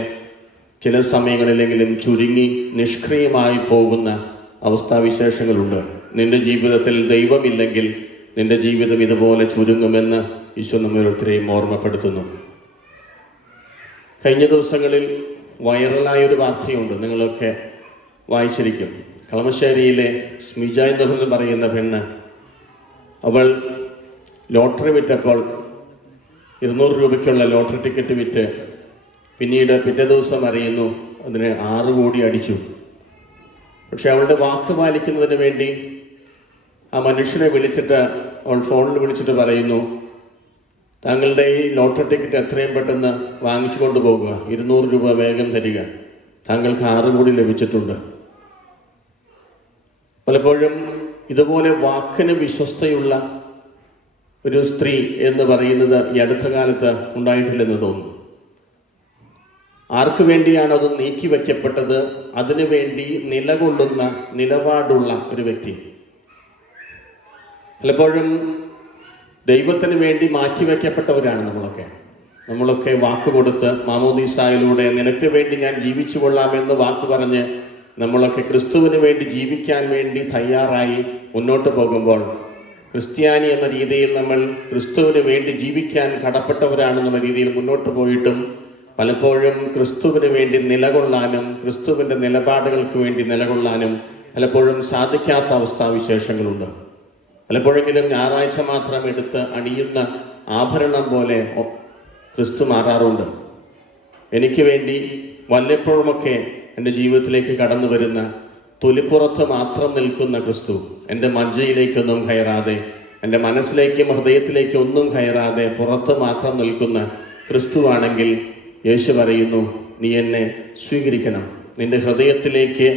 ചില സമയങ്ങളിലെങ്കിലും ചുരുങ്ങി നിഷ്ക്രിയമായി പോകുന്ന അവസ്ഥാവിശേഷങ്ങളുണ്ട്. നിന്റെ ജീവിതത്തിൽ ദൈവമില്ലെങ്കിൽ നിന്റെ ജീവിതം ഇതുപോലെ ചുരുങ്ങുമെന്ന് ഈശോ നമ്മെ ഓരോരുത്തരെയും ഓർമ്മപ്പെടുത്തുന്നു. കഴിഞ്ഞ ദിവസങ്ങളിൽ വൈറലായൊരു വാർത്തയുണ്ട്, നിങ്ങളൊക്കെ വായിച്ചിരിക്കും. കളമശ്ശേരിയിലെ സ്മിജ എന്ന് പറയുന്ന പെണ്ണ്, അവൾ ലോട്ടറി വിറ്റപ്പോൾ 200 രൂപയ്ക്കുള്ള ലോട്ടറി ടിക്കറ്റ് വിറ്റ് പിന്നീട് പിറ്റേ ദിവസം അറിയുന്നു അതിന് 6 കോടി അടിച്ചു. പക്ഷെ അവളുടെ വാക്ക് പാലിക്കുന്നതിന് വേണ്ടി ആ മനുഷ്യനെ വിളിച്ചിട്ട് അവൾ ഫോണിൽ വിളിച്ചിട്ട് പറയുന്നു, താങ്കളുടെ ഈ ലോട്ടറി ടിക്കറ്റ് എത്രയും പെട്ടെന്ന് വാങ്ങിച്ചു കൊണ്ടുപോകുക, 200 രൂപ വേഗം തരിക, താങ്കൾക്ക് 6 കോടി ലഭിച്ചിട്ടുണ്ട്. പലപ്പോഴും ഇതുപോലെ വാക്കിന് വിശ്വസ്തയുള്ള ഒരു സ്ത്രീ എന്ന് പറയുന്നത് ഈ അടുത്ത കാലത്ത് ഉണ്ടായിട്ടില്ലെന്ന് തോന്നുന്നു. ആർക്കു വേണ്ടിയാണ് അത് നീക്കി വയ്ക്കപ്പെട്ടത്? അതിനു വേണ്ടി നിലകൊള്ളുന്ന നിലപാടുള്ള ഒരു വ്യക്തി. പലപ്പോഴും ദൈവത്തിന് വേണ്ടി മാറ്റിവെക്കപ്പെട്ടവരാണ് നമ്മളൊക്കെ വാക്ക് കൊടുത്ത് മാമോദീസായിലൂടെ നിനക്ക് വേണ്ടി ഞാൻ ജീവിച്ചു കൊള്ളാമെന്ന് വാക്ക് പറഞ്ഞ് നമ്മളൊക്കെ ക്രിസ്തുവിന് വേണ്ടി ജീവിക്കാൻ വേണ്ടി തയ്യാറായി മുന്നോട്ട് പോകുമ്പോൾ ക്രിസ്ത്യാനി എന്ന രീതിയിൽ നമ്മൾ ക്രിസ്തുവിന് വേണ്ടി ജീവിക്കാൻ കടപ്പെട്ടവരാണെന്നുള്ള രീതിയിൽ മുന്നോട്ട് പോയിട്ടും പലപ്പോഴും ക്രിസ്തുവിന് വേണ്ടി നിലകൊള്ളാനും ക്രിസ്തുവിൻ്റെ നിലപാടുകൾക്ക് വേണ്ടി നിലകൊള്ളാനും പലപ്പോഴും സാധിക്കാത്ത അവസ്ഥാവിശേഷങ്ങളുണ്ട്. പലപ്പോഴെങ്കിലും ഞായറാഴ്ച മാത്രം എടുത്ത് അണിയുന്ന ആഭരണം പോലെ ക്രിസ്തു മാറാറുണ്ട്. എനിക്ക് വേണ്ടി വല്ലപ്പോഴുമൊക്കെ എൻ്റെ ജീവിതത്തിലേക്ക് കടന്നു വരുന്ന തൊലിപ്പുറത്ത് മാത്രം നിൽക്കുന്ന ക്രിസ്തു, എൻ്റെ മജ്ജയിലേക്കൊന്നും കയറാതെ, എൻ്റെ മനസ്സിലേക്കും ഹൃദയത്തിലേക്കും ഒന്നും കയറാതെ പുറത്ത് മാത്രം നിൽക്കുന്ന ക്രിസ്തുവാണെങ്കിൽ യേശു പറയുന്നു, നീ എന്നെ സ്വീകരിക്കണം. നിൻ്റെ ഹൃദയത്തിലേക്ക്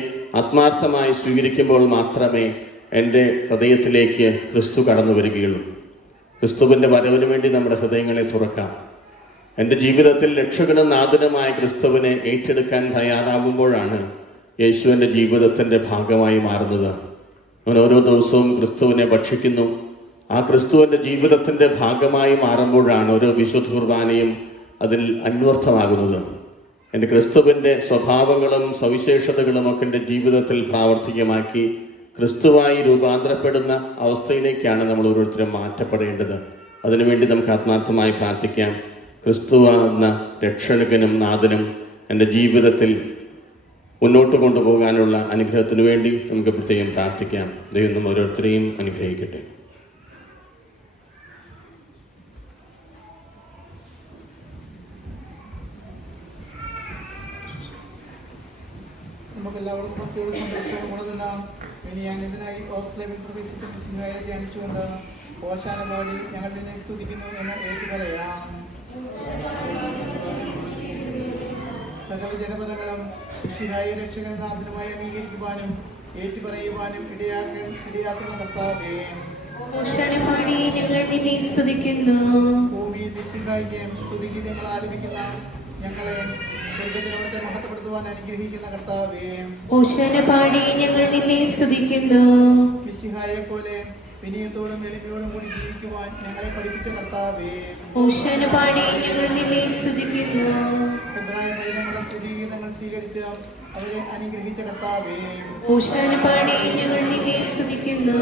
ആത്മാർത്ഥമായി സ്വീകരിക്കുമ്പോൾ മാത്രമേ എൻ്റെ ഹൃദയത്തിലേക്ക് ക്രിസ്തു കടന്നു വരികയുള്ളൂ. ക്രിസ്തുവിൻ്റെ വരവിന് വേണ്ടി നമ്മുടെ ഹൃദയങ്ങളെ തുറക്കാം. എൻ്റെ ജീവിതത്തിൽ രക്ഷകനും നാഥനുമായ ക്രിസ്തുവിനെ ഏറ്റെടുക്കാൻ തയ്യാറാകുമ്പോഴാണ് യേശു എൻ്റെ ജീവിതത്തിൻ്റെ ഭാഗമായി മാറുന്നത്. അവൻ ഓരോ ദിവസവും ക്രിസ്തുവിനെ ഭക്ഷിക്കുന്നു. ആ ക്രിസ്തുവിൻ്റെ ജീവിതത്തിൻ്റെ ഭാഗമായി മാറുമ്പോഴാണ് ഓരോ വിശുദ്ധ കുർബാനയും അതിൽ അന്വർത്ഥമാകുന്നത്. എൻ്റെ ക്രിസ്തുവിൻ്റെ സ്വഭാവങ്ങളും സവിശേഷതകളും ഒക്കെ എൻ്റെ ജീവിതത്തിൽ പ്രാവർത്തികമാക്കി ക്രിസ്തുവായി രൂപാന്തരപ്പെടുന്ന അവസ്ഥയിലേക്കാണ് നമ്മൾ ഓരോരുത്തരും മാറ്റപ്പെടേണ്ടത്. അതിനുവേണ്ടി നമുക്ക് ആത്മാർത്ഥമായി പ്രാർത്ഥിക്കാം. ക്രിസ്തുവെന്ന രക്ഷകനും നാഥനും എൻ്റെ ജീവിതത്തിൽ മുന്നോട്ട് കൊണ്ടുപോകാനുള്ള അനുഗ്രഹത്തിനു വേണ്ടി നമുക്ക് പ്രത്യേകം പ്രാർത്ഥിക്കാം. ദൈവം നമ്മൾ ഓരോരുത്തരെയും അനുഗ്രഹിക്കട്ടെ. നമുക്കെല്ലാവർക്കും ഭക്തിയോട് സന്തോഷത്തോട് ഗുണതിനാം. ഇനി ഞാൻ ഇതിനായി ഓസ്ലേമിൽ പ്രവേശിച്ച സിംഹായെ ധ്യാനിച്ചുകൊണ്ട് ഓശാന പാടി ഞങ്ങൾ നിന്നെ സ്തുതിക്കുന്നു എന്ന് ഏറ്റു പറയാം. സകല ജനപദങ്ങളും സിംഹായെ രക്ഷകനാഥനുമായി അംഗീകരിക്കുവാനും ഏറ്റുപറയുവാനും ഇടയാക്കുന്ന കർത്താവേ, ഓശാന പാടി ഞങ്ങൾ നിന്നെ സ്തുതിക്കുന്നു. ഭൂമിയിൽ സിംഹായിക്ക് സ്തുതിഗീതങ്ങൾ ആലപിക്കുന്ന ഞങ്ങളെ സ്വർഗ്ഗത്തിൽ അവിടുത്തെ മഹത്വപ്പെടുത്തുവാൻ അനുഗ്രഹിക്കുന്ന കർത്താവേ, ഓശാന പാടി ഞങ്ങൾ നിന്നെ സ്തുതിക്കുന്നു. മിശിഹായെ പോലെ വിനയത്തോടും എളിമയോടും കൂടി ജീവിക്കുവാൻ ഞങ്ങളെ പഠിപ്പിച്ച കർത്താവേ, ഓശാന പാടി ഞങ്ങൾ നിന്നെ സ്തുതിക്കുന്നു. എബ്രായ പൈതങ്ങളുടെ സ്തുതിഗീതങ്ങൾ സ്വീകരിച്ച് അവരെ അനുഗ്രഹിച്ച കർത്താവേ, ഓശാന പാടി ഞങ്ങൾ നിന്നെ സ്തുതിക്കുന്നു.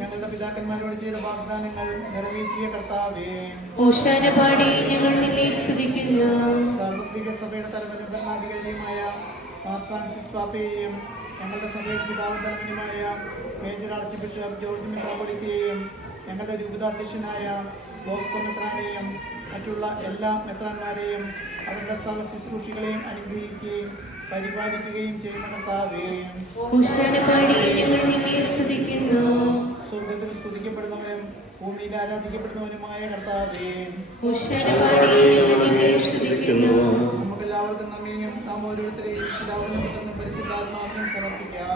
ഞങ്ങളുടെ പിതാക്കന്മാരോട് ചെയ്ത വാഗ്ദാനങ്ങൾ നിറവേറ്റിയ കർത്താവേ, ഓശാന പാടി ഞങ്ങൾ നിന്നെ സ്തുതിക്കുന്നു. സാർവത്രിക സഭയുടെ തലവനും ഭരണാധികാരിയുമായ മാർ ഫ്രാൻസിസ് പാപ്പയെയും ഞങ്ങളുടെ സഭയുടെ പിതാവും തലവനുമായ മേജർ ആർച്ച് ബിഷപ്പ് ജോർജ് മെത്രാപ്പൊലീത്തയെയും ഞങ്ങളുടെ രൂപതാധ്യക്ഷനായ ബോസ്കോ മെത്രാനെയും മറ്റുള്ള എല്ലാ മെത്രാന്മാരെയും അവരുടെ സഹ ശുശ്രൂഷികളെയും അനുഗ്രഹിക്കുകയും പരിപാലിക്കുകയും ചെയ്യുന്ന കർത്താവേ, ഹോശാന പാടി ഞങ്ങൾ നിന്നെ സ്തുതിക്കുന്നു. സ്വർഗ്ഗത്തിൽ സ്തുതിക്കപ്പെടുന്നവനും ഭൂമിയിൽ ആരാധിക്കപ്പെടുന്നവനുമായ കർത്താവേ, ഹോശാന പാടി ഞങ്ങൾ നിന്നെ സ്തുതിക്കുന്നു. നമുക്കെല്ലാവർക്കും നമ്മയും നാം ഓരോരുത്തരെയും പിതാവിനും പുത്രനും പരിശുദ്ധാത്മാവിനും സമർപ്പിക്കാം.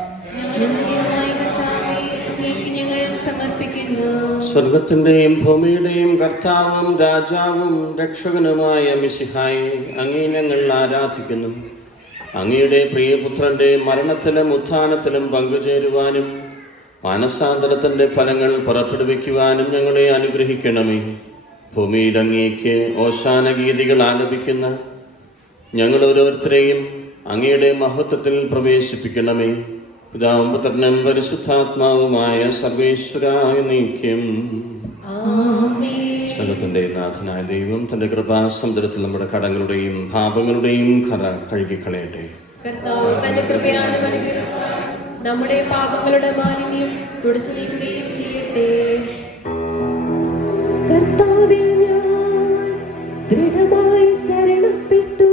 ഞങ്ങളുടെയുമായ കർത്താവേ, അങ്ങേക്ക് ഞങ്ങൾ സമർപ്പിക്കുന്നു. സ്വർഗത്തിന്റെയും ഭൂമിയുടെയും കർത്താവും രാജാവും രക്ഷകനുമായ മിശിഹായെ അങ്ങേ ഞങ്ങൾ ആരാധിക്കുന്നു. അങ്ങയുടെ പ്രിയപുത്രന്റെ മരണത്തിലും ഉത്ഥാനത്തിലും പങ്കുചേരുവാനും മാനസാന്തരത്തിന്റെ ഫലങ്ങൾ പുറപ്പെടുവിക്കുവാനും ഞങ്ങളെ അനുഗ്രഹിക്കണമേ. ഭൂമിയിൽ അങ്ങേക്ക് ഓശാന ഗീതികൾ ആലപിക്കുന്ന ഞങ്ങൾ ഓരോരുത്തരെയും അങ്ങയുടെ മഹത്വത്തിൽ പ്രവേശിപ്പിക്കണമേ. പിതാവും പുത്രനും പരിശുദ്ധാത്മാവുമായ സർവേശ്വരായ നീക്കം. സ്വർഗത്തിന്റെ നാഥനായ ദൈവം തന്റെ കൃപാസമുദ്രത്തിൽ നമ്മുടെ കടങ്ങളുടെയും പാപങ്ങളുടെയും കറ കഴുകിക്കളയട്ടെ. കർത്താവ് തന്റെ കൃപയാലും അനുഗ്രഹത്താൽ നമ്മുടെ പാപങ്ങളുടെ മാലിന്യം തുടച്ചു നീക്കുകയും ചെയ്യട്ടെ. കർത്താവിൽ ഞാൻ ദൃഢമായി ശരണപ്പെട്ടു.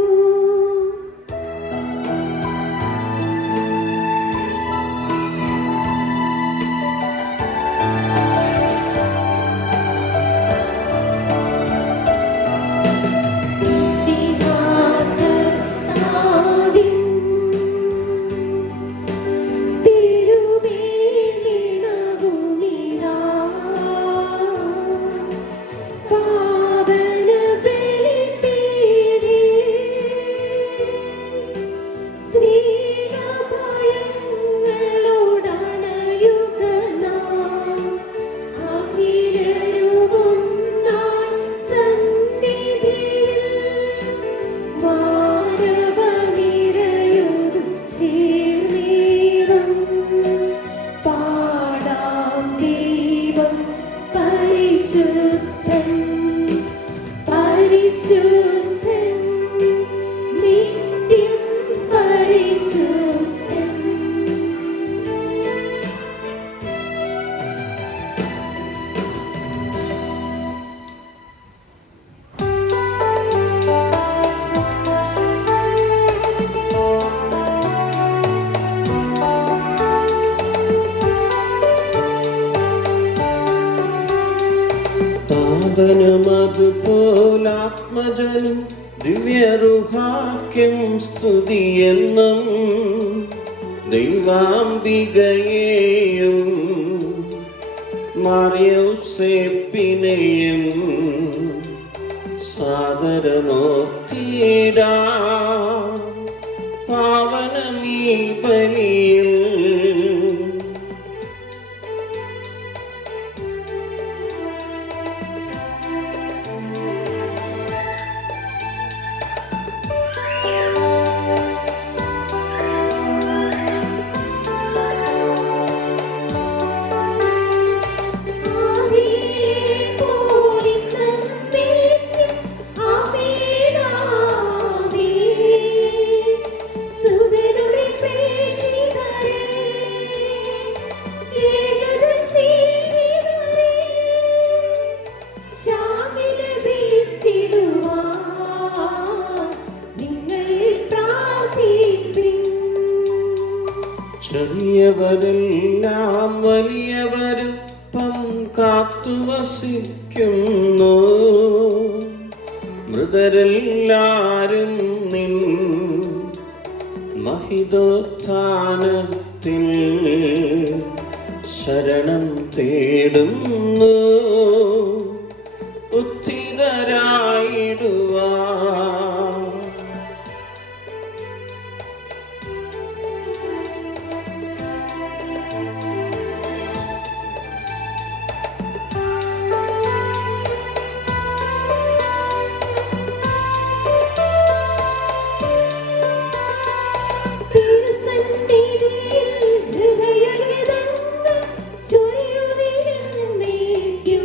അതുപോലാത്മജനും ദിവ്യറുഹാക്യം സ്തുതിയെന്നും ദൈവാംബികയെയും മറിയൗസേപ്പിനെയും സാദരമൂർത്തിയിടാ പാവനമീ ബലിയിൽ. ചെറിയവരെല്ലാം വലിയവരൊപ്പം കാത്തുവസിക്കുന്നു. മൃതരെല്ലാരും നിൻ മഹിതോത്ഥാനത്തിൽ ശരണം തേടുന്നു. ഉത്തിതരായിടുവാ ചൊരിയുവിനെന്നേക്കും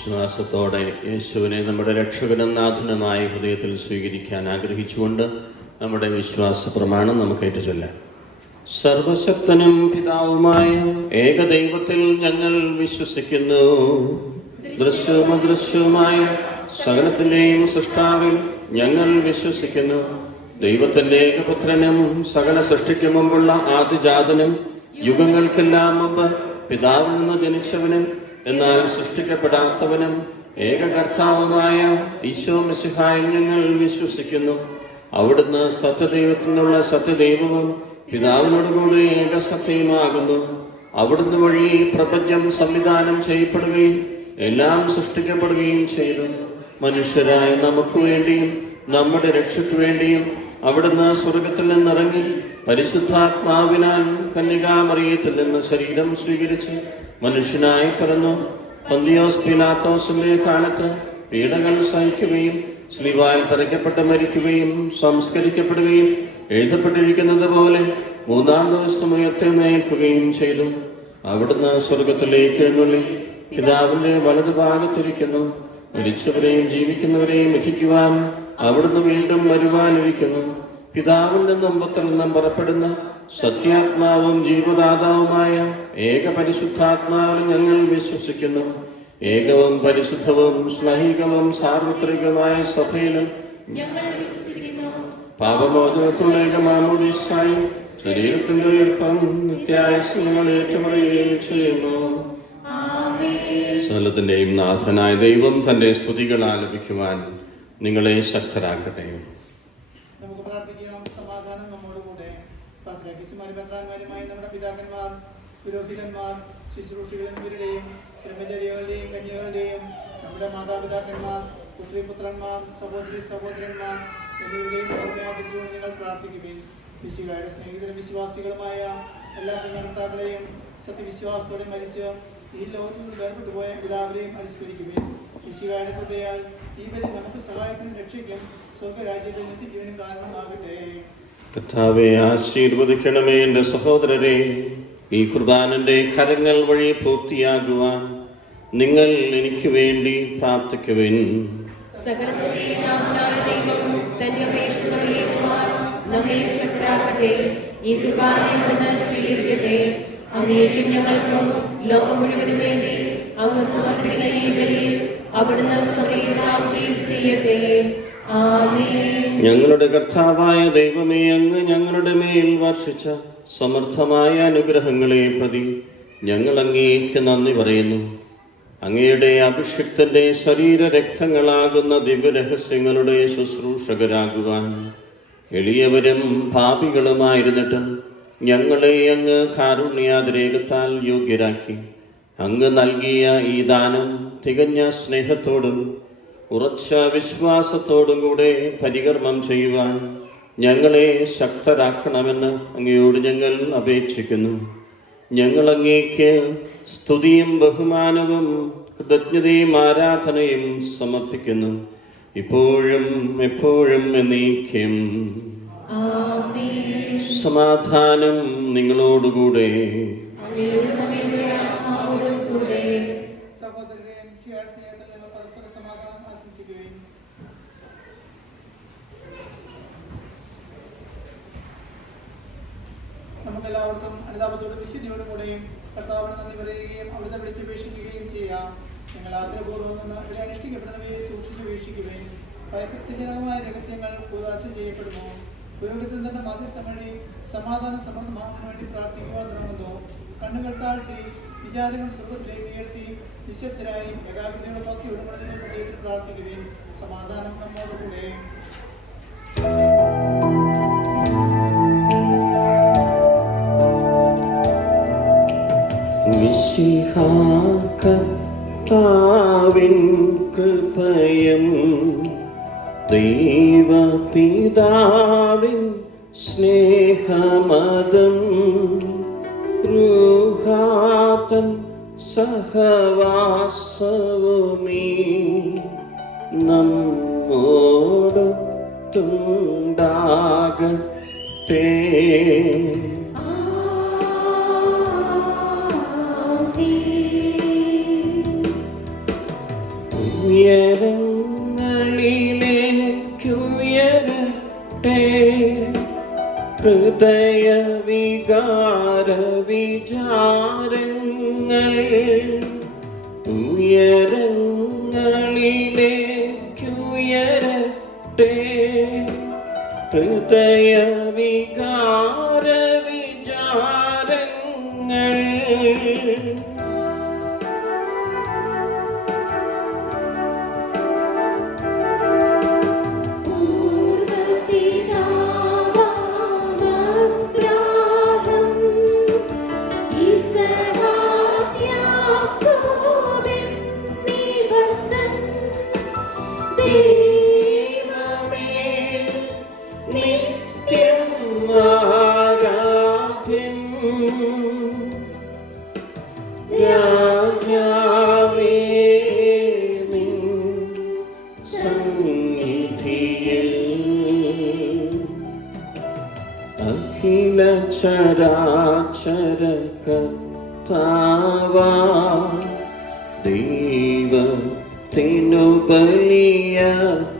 വിശ്വാസത്തോടെ യേശുവിനെ നമ്മുടെ രക്ഷകനും നാഥനുമായ ഹൃദയത്തിൽ സ്വീകരിക്കാൻ ആഗ്രഹിച്ചുകൊണ്ട് നമ്മുടെ വിശ്വാസ പ്രമാണം നമുക്ക് ഏറ്റുചൊല്ലാം. സർവശക്തനും പിതാവുമായ ഏകദൈവത്തിൽ ഞങ്ങൾ വിശ്വസിക്കുന്നു. ദൃശ്യവും അദൃശ്യവുമായ സകലത്തിൻ്റെയും സൃഷ്ടാവിൽ ഞങ്ങൾ വിശ്വസിക്കുന്നു. ദൈവത്തിൻ്റെ ഏകപുത്രനും സകല സൃഷ്ടിക്ക് മുമ്പുള്ള ആദിജാതനും യുഗങ്ങൾക്കെല്ലാം മുമ്പ് പിതാവിൽ നിന്ന് ജനിച്ചവനും എന്നാൽ സൃഷ്ടിക്കപ്പെടാത്തവനും ഏകകർത്താവുമായ ഈശോ മിശിഹായിൽ ഞങ്ങൾ വിശ്വസിക്കുന്നു. അവിടുന്ന് സത്യദൈവത്തിൽ നിന്നുള്ള സത്യദൈവവും പിതാവിനോടുകൂടി ഏകസത്യമാകുന്നു. അവിടുന്ന് വഴി പ്രപഞ്ചം സംവിധാനം ചെയ്യപ്പെടുകയും എല്ലാം സൃഷ്ടിക്കപ്പെടുകയും ചെയ്തു. മനുഷ്യരായ നമുക്ക് വേണ്ടിയും നമ്മുടെ രക്ഷയ്ക്ക് വേണ്ടിയും അവിടുന്ന് സ്വർഗത്തിൽ നിന്നിറങ്ങി പരിശുദ്ധാത്മാവിനാൽ കന്യകാമറിയത്തിൽ നിന്ന് ശരീരം സ്വീകരിച്ച് മനുഷ്യനായി പിറന്നു. പന്തിയോസ് പീലാത്തോസിന്റെ കാലത്ത് പീഡകൾ സഹിക്കുകയും സ്ലീവായിൽ തറയ്ക്കപ്പെട്ട് മരിക്കുകയും സംസ്കരിക്കപ്പെടുകയും എഴുതപ്പെട്ടിരിക്കുന്നത് പോലെ മൂന്നാം ദിവസം ഉയർത്തെഴുന്നേൽക്കുകയും ചെയ്തു. അവിടുന്ന് സ്വർഗത്തിലേക്ക് എഴുന്നള്ളി പിതാവിന്റെ വലതുഭാഗത്തിരിക്കുന്നു. മരിച്ചവരെയും ജീവിക്കുന്നവരെയും വിധിക്കുവാൻ അവിടുന്ന് വീണ്ടും വരുവാനിരിക്കുന്നു. പിതാവിൽ നിന്നും പുത്രനിൽ നിന്നും പുറപ്പെടുന്ന സത്യാത്മാവും ജീവദാതാവുമായ ഏക പരിശുദ്ധാത്മാവിൽ ഞങ്ങൾ വിശ്വസിക്കുന്നു. ഏകവും പരിശുദ്ധവും സ്നേഹികവും സാർവത്രികമായ സഭയിലും ഞങ്ങൾ വിശ്വസിക്കുന്നു. പാപമോചനത്തിലുള്ള ഏകമാമോദീസായും ശരീരത്തിന്റെ ഉയർപ്പം നിത്യായുസ്സ് ഞങ്ങൾ ഏറ്റുപറയുകയും ചെയ്യുന്നു. സകലത്തിന്റെയും നാഥനായ ദൈവം തന്റെ സ്തുതികൾ ആലപിക്കുവാൻ നിങ്ങളെ ശക്തരാക്കട്ടെ. നമുക്ക് പ്രാർത്ഥിക്കാം. സമാധാനം നമ്മോടുകൂടെ. പത്രാന്മാരുമായ നമ്മുടെ പിതാക്കന്മാർ, പുരോഹിതന്മാർ, ശുശ്രൂഷികൾ എന്നിവരുടെയും ബ്രഹ്മചര്യകളുടെയും കന്യകളുടെയും നമ്മുടെ മാതാപിതാക്കന്മാർ, പുത്രിപുത്രന്മാർ, സഹോദരി സഹോദരന്മാർ എന്നിവരുടെയും ഓർമ്മയാചരിച്ചുകൊണ്ട് നിങ്ങൾ പ്രാർത്ഥിക്കുകയും മിശിഹായുടെ സ്നേഹിതരും വിശ്വാസികളുമായ എല്ലാ ഭരണകർത്താക്കളെയും സത്യവിശ്വാസത്തോടെ മരിച്ച് ഈ ലോകത്തിൽ നിന്ന് വേർപെട്ടു പോയ എല്ലാവരെയും അനുസ്മരിക്കുകയും മിശിഹായുടെ കൃപയാൽ ഈ ബലി നമുക്ക് സഹായത്തിനും രക്ഷയ്ക്കും സ്വർഗരാജ്യത്തിൽ നിത്യജീവനും കാരണമാകട്ടെ. കർത്താവേ, ആശീർവദിക്കണമേ എൻ്റെ സഹോദരരെ. ഈ കുർബാനന്റെ കരങ്ങൾ വഴി പൂർത്തിയാകുവാൻ നിങ്ങൾ എനിക്ക് വേണ്ടി പ്രാർത്ഥിക്കുവിൻ. സകലത്തിന്റെയും നാഥനായ ദൈവം തന്റെ അപേക്ഷ നിറവേറ്റുവാൻ നമ്മെ ശക്തരാക്കട്ടെ. ഈ കുർബാന ഇവിടുന്ന് സ്വീകരിക്കട്ടെ. അങ്ങേക്കും ഞങ്ങൾക്കും ലോകം മുഴുവനും വേണ്ടി അങ്ങ് സമർപ്പിക്കുന്ന ഈ ബലിയിൽ അവിടുന്ന് സമീപമാവുകയും ചെയ്യട്ടെ. ആമേൻ. ഞങ്ങളുടെ കർത്താവായ ദൈവമേ, അങ്ങ് ഞങ്ങളുടെ മേൽ വർഷിച്ച സമർത്ഥമായ അനുഗ്രഹങ്ങളെ പ്രതി ഞങ്ങൾ അങ്ങേക്ക് നന്ദി പറയുന്നു. അങ്ങയുടെ അഭിഷിക്തന്റെ ശരീരരക്തങ്ങളാകുന്ന ദിവ്യരഹസ്യങ്ങളുടെ ശുശ്രൂഷകരാകുവാൻ എളിയവരും പാപികളുമായിരുന്നിട്ടും ഞങ്ങളെ അങ്ങ് കാരുണ്യാതിരേകത്താൽ യോഗ്യരാക്കി. അങ്ങ് നൽകിയ ഈ ദാനം തികഞ്ഞ സ്നേഹത്തോടും ഉറച്ച വിശ്വാസത്തോടും കൂടെ പരികർമ്മം ചെയ്യുവാൻ ഞങ്ങളെ ശക്തരാക്കണമെന്ന് അങ്ങയോട് ഞങ്ങൾ അപേക്ഷിക്കുന്നു. ഞങ്ങൾ അങ്ങേക്ക് സ്തുതിയും ബഹുമാനവും കൃതജ്ഞതയും ആരാധനയും സമർപ്പിക്കുന്നു, ഇപ്പോഴും എപ്പോഴും എന്നേക്കും. സമാധാനം നിങ്ങളോടുകൂടെ. സഹോദരരെ, മിശിഹായുടെ സ്നേഹത്തിൽ നിങ്ങൾ പരസ്പര സമാധാനം ആശംസിക്കുകയും നമുക്കെല്ലാവർക്കും അനുതാപത്തോടും വിശുദ്ധിയോടും കൂടെയും കർത്താവിന് നന്ദി പറയുകയും അവിടുത്തെ വിളിച്ചപേക്ഷിക്കുകയും ചെയ്യാം. നിങ്ങൾ ആഗ്രഹപൂർവ്വം നിന്ന് ഇവിടെ അനുഷ്ഠിക്കപ്പെടുന്നവയെ സൂക്ഷിച്ചു വീക്ഷിക്കുകയും ഭയഭക്തിജനകമായ രഹസ്യങ്ങൾ ഉദാസം ചെയ്യപ്പെടുന്നു. പുരോഹിതൻ തന്റെ മധ്യസ്ഥം വഴി സമാധാനം സമൃദ്ധമാകുന്നതിന് വേണ്ടി പ്രാർത്ഥിക്കുവാൻ തുടങ്ങുന്നു. കണ്ണുകൾ താഴ്ത്തി വിചാരങ്ങൾ സ്വർഗത്തിലേക്ക് ഉയർത്തി നിശബ്ദരായി ഏകാഗ്രതയുടെ ഭക്തി ഉടമ്പടിയുടെ പ്രത്യേകത്തിൽ പ്രാർത്ഥിക്കുകയും സമാധാനം നമ്മോടുകൂടെ. കർത്താവിൻ കൃപയും ദൈവപിതാവിൻ സ്നേഹമദം റൂഹാതൻ സഹവാസവുമീ നമ്മോടൊത്തുണ്ടാകട്ടെ. ഹൃദയ വികാര വിചാരങ്ങൾ ഉയരങ്ങളിലേക്കുയരട്ടെ. ഹൃദയ വികാര വിചാരങ്ങൾ ചരാചര കർത്താവാ ദൈവത്തിനു ബലിയർപ്പിപ്പൂ.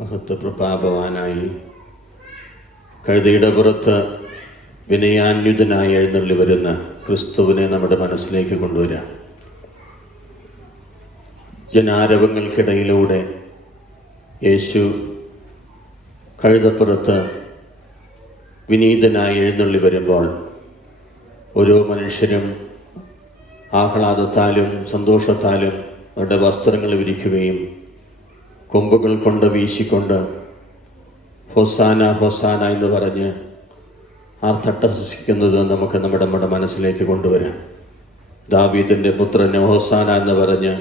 മഹത്വപ്രഭാവവാനായി കഴുതയുടെ പുറത്ത് വിനയാന്യുതനായി എഴുന്നള്ളി വരുന്ന ക്രിസ്തുവിനെ നമ്മുടെ മനസ്സിലേക്ക് കൊണ്ടുവരാം. ജനാരവങ്ങൾക്കിടയിലൂടെ യേശു കഴുതപ്പുറത്ത് വിനീതനായി എഴുന്നള്ളി വരുമ്പോൾ ഓരോ മനുഷ്യരും ആഹ്ലാദത്താലും സന്തോഷത്താലും അവരുടെ വസ്ത്രങ്ങൾ വിരിക്കുകയും കൊമ്പുകൾ കൊണ്ട് വീശിക്കൊണ്ട് ഹൊസാന ഹൊസാന എന്ന് പറഞ്ഞ് ആർത്തട്ടഹസിക്കുന്നത് നമുക്ക് നമ്മുടെ മനസ്സിലേക്ക് കൊണ്ടുവരാം. ദാവീദിൻ്റെ പുത്രന് ഹൊസാന എന്ന് പറഞ്ഞ്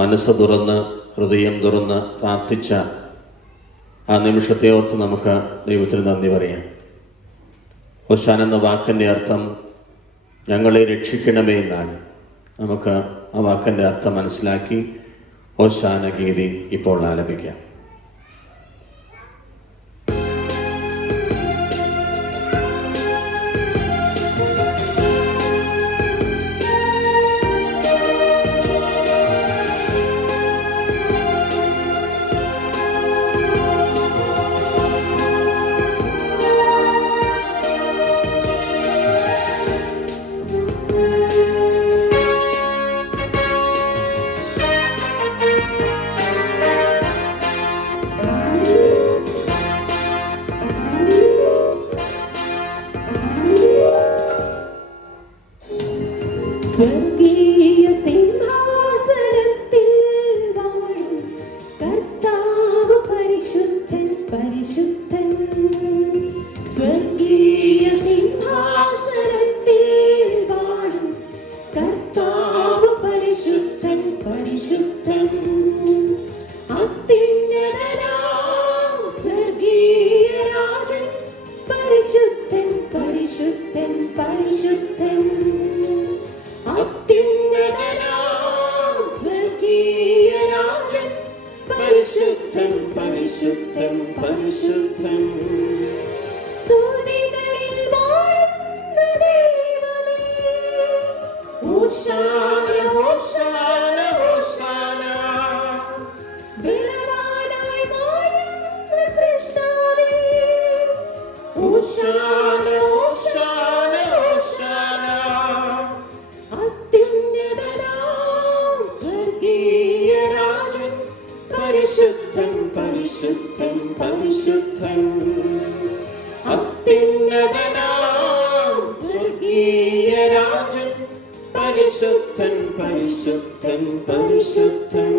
മനസ്സ് തുറന്ന് ഹൃദയം തുറന്ന് പ്രാർത്ഥിച്ച ആ നിമിഷത്തെ ഓർത്ത് നമുക്ക് ദൈവത്തിന് നന്ദി പറയാം. ഹൊസാന എന്ന വാക്കിൻ്റെ അർത്ഥം ഞങ്ങളെ രക്ഷിക്കണമേ എന്നാണ്. നമുക്ക് ആ വാക്കിൻ്റെ അർത്ഥം മനസ്സിലാക്കി ഹോശാന ഗീതി ഇപ്പോൾ ആലപിക്കാം. സ്വർഗീയ സിംഹാസനത്തിൽ വാഴും കർത്താവ് പരിശുദ്ധൻ പരിശുദ്ധൻ. സ്വർഗീയ സിംഹാസനത്തിൽ വാഴും കർത്താവ് പരിശുദ്ധൻ പരിശുദ്ധൻ. അത്യുന്നതനാം സ്വർഗീയ രാജൻ പരിശുദ്ധൻ പരിശുദ്ധൻ പരിശുദ്ധൻ. അത്യുന്നതനാം സ്വർഗീയ രാജൻ പരിശുദ്ധൻ പരിശുദ്ധൻ പരിശുദ്ധൻ. സ്തുതികളിൽ വാഴുന്ന ദൈവമേ ഹോശാന ഹോശാന ഹോശാന. ബലവാനായി വാഴുന്ന സൃഷ്ടാവേ ഹോശാന ഹോശാന ഹോശാന. അത്യുന്നതനാം സ്വർഗീയ രാജൻ പരിശുദ്ധൻ പരിശുദ്ധൻ പരിശുദ്ധൻ. അത്യുന്നതനാം സ്വർഗീയ രാജൻ പരിശുദ്ധൻ പരിശുദ്ധൻ പരിശുദ്ധൻ.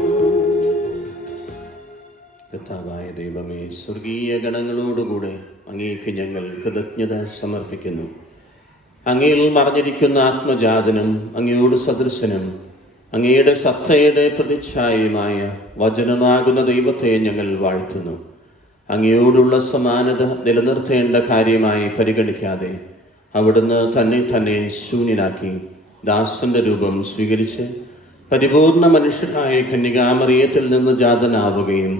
കർത്താവായ ദൈവമേ, സ്വർഗീയ ഗണങ്ങളോടുകൂടെ അങ്ങേക്ക് ഞങ്ങൾ കൃതജ്ഞത സമർപ്പിക്കുന്നു. അങ്ങയിൽ മറഞ്ഞിരിക്കുന്ന ആത്മജാതനും അങ്ങയോട് സദൃശനും അങ്ങയുടെ സത്തയുടെ പ്രതിച്ഛായയുമായ വചനമാകുന്ന ദൈവത്തെ ഞങ്ങൾ വാഴ്ത്തുന്നു. അങ്ങയോടുള്ള സമാനത നിലനിർത്തേണ്ട കാര്യമായി പരിഗണിക്കാതെ അവിടുന്ന് തന്നെ ശൂന്യനാക്കി ദാസന്റെ രൂപം സ്വീകരിച്ച് പരിപൂർണ മനുഷ്യനായ കന്യകാമറിയത്തിൽ നിന്ന് ജാതനാവുകയും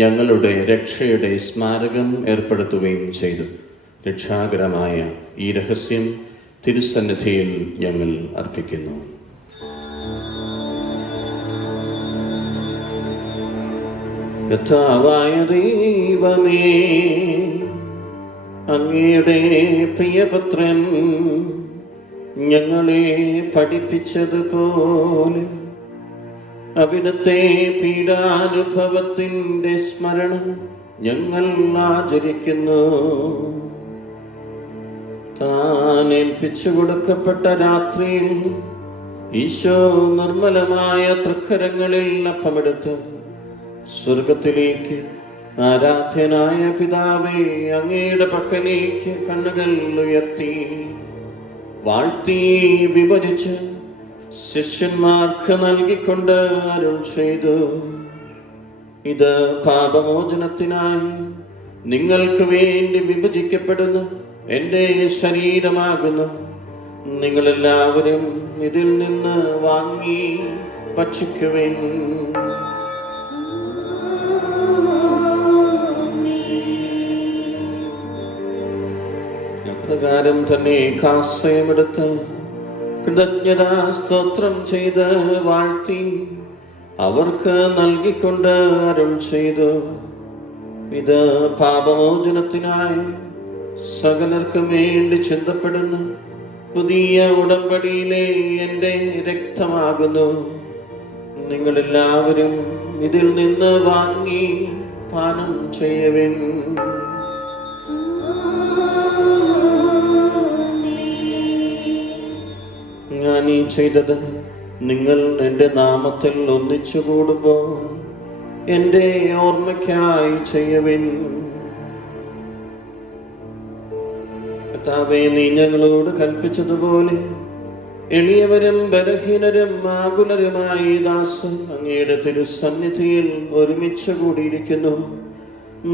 ഞങ്ങളുടെ രക്ഷയുടെ സ്മാരകം ഏർപ്പെടുത്തുകയും ചെയ്തു. രക്ഷാകരമായ ഈ രഹസ്യം തിരുസന്നിധിയിൽ ഞങ്ങൾ അർപ്പിക്കുന്നു. കർത്താവായ ദൈവമേ, അങ്ങയുടെ പ്രിയപുത്രൻ ഞങ്ങളെ പഠിപ്പിച്ചതുപോലെ അവിടുത്തെ പീഡാനുഭവത്തിൻ്റെ സ്മരണം ഞങ്ങൾ ആചരിക്കുന്നു. താൻ ഏൽപ്പിച്ചു കൊടുക്കപ്പെട്ട രാത്രിയിൽ ഈശോ നിർമ്മലമായ തൃക്കരങ്ങളിൽ അപ്പമെടുത്ത് സ്വർഗത്തിലേക്ക് ആരാധ്യനായ പിതാവേ അങ്ങയുടെ പക്കലേക്ക് കണ്ണുകൾ ഉയർത്തി വാഴ്ത്തി വിഭജിച്ച് ശിഷ്യന്മാർക്ക് നൽകിക്കൊണ്ട് അരുൾ ചെയ്തു, ഇത് പാപമോചനത്തിനായി നിങ്ങൾക്ക് വേണ്ടി വിഭജിക്കപ്പെടുന്ന എൻ്റെ ശരീരമാകുന്നു. നിങ്ങളെല്ലാവരും ഇതിൽ നിന്ന് വാങ്ങി ഭക്ഷിക്കുവിൻ. അപ്രകാരം തന്നെ കാസയമെടുത്ത് കൃതജ്ഞതാ സ്തോത്രം ചെയ്ത് വാഴ്ത്തി അവർക്ക് നൽകിക്കൊണ്ട് അരുൾ ചെയ്തു, ഇത് പാപമോചനത്തിനായി സകലർക്കും വേണ്ടി ചിന്തപ്പെടുന്ന പുതിയ ഉടമ്പടിയിലെ എൻ്റെ രക്തമാകുന്നു. നിങ്ങളെല്ലാവരും ഇതിൽ നിന്ന് വാങ്ങി പാനം ചെയ്യവിൻ. ഞാൻ ഈ ചെയ്തത് നിങ്ങൾ എൻ്റെ നാമത്തിൽ ഒന്നിച്ചു കൂടുമ്പോൾ എൻ്റെ ഓർമ്മയ്ക്കായി ചെയ്യവിൻ. കർത്താവേ, നീ ഞങ്ങളോട് കൽപ്പിച്ചതുപോലെ എളിയവരും ബലഹീനരും ആകുലരുമായി ദാസൻ അങ്ങയുടെ തിരുസന്നിധിയിൽ ഒരുമിച്ച് കൂടിയിരിക്കുന്നു.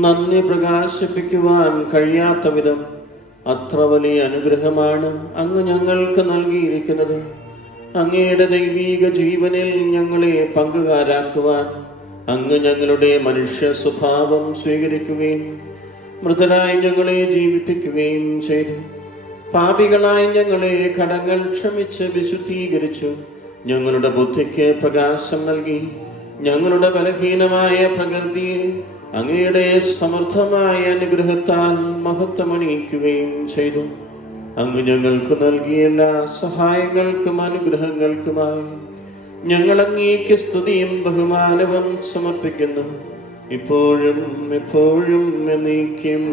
നന്ദി പ്രകാശിപ്പിക്കുവാൻ കഴിയാത്ത വിധം അത്ര വലിയ അനുഗ്രഹമാണ് അങ്ങ് ഞങ്ങൾക്ക് നൽകിയിരിക്കുന്നത്. അങ്ങയുടെ ദൈവീക ജീവനിൽ ഞങ്ങളെ പങ്കുകാരാക്കുവാൻ അങ്ങ് ഞങ്ങളുടെ മനുഷ്യ സ്വഭാവം സ്വീകരിക്കുകയും മൃതരായി ഞങ്ങളെ ജീവിപ്പിക്കുകയും ചെയ്തു. പാപികളായി ഞങ്ങളെ കടങ്ങൾ ക്ഷമിച്ച് വിശുദ്ധീകരിച്ചു. ഞങ്ങളുടെ ബുദ്ധിക്ക് പ്രകാശം നൽകി ഞങ്ങളുടെ ബലഹീനമായ പ്രകൃതിയെ അങ്ങയുടെ സമൃദ്ധമായ അനുഗ്രഹത്താൽ മഹത്വമണിയിക്കുകയും ചെയ്തു. അങ്ങ് ഞങ്ങൾക്ക് നൽകിയ എല്ലാ സഹായങ്ങൾക്കും അനുഗ്രഹങ്ങൾക്കുമായി ഞങ്ങൾ അങ്ങേക്ക് സ്തുതിയും ബഹുമാനവും സമർപ്പിക്കുന്നു, ഇപ്പോഴും എപ്പോഴും എന്നേക്കും.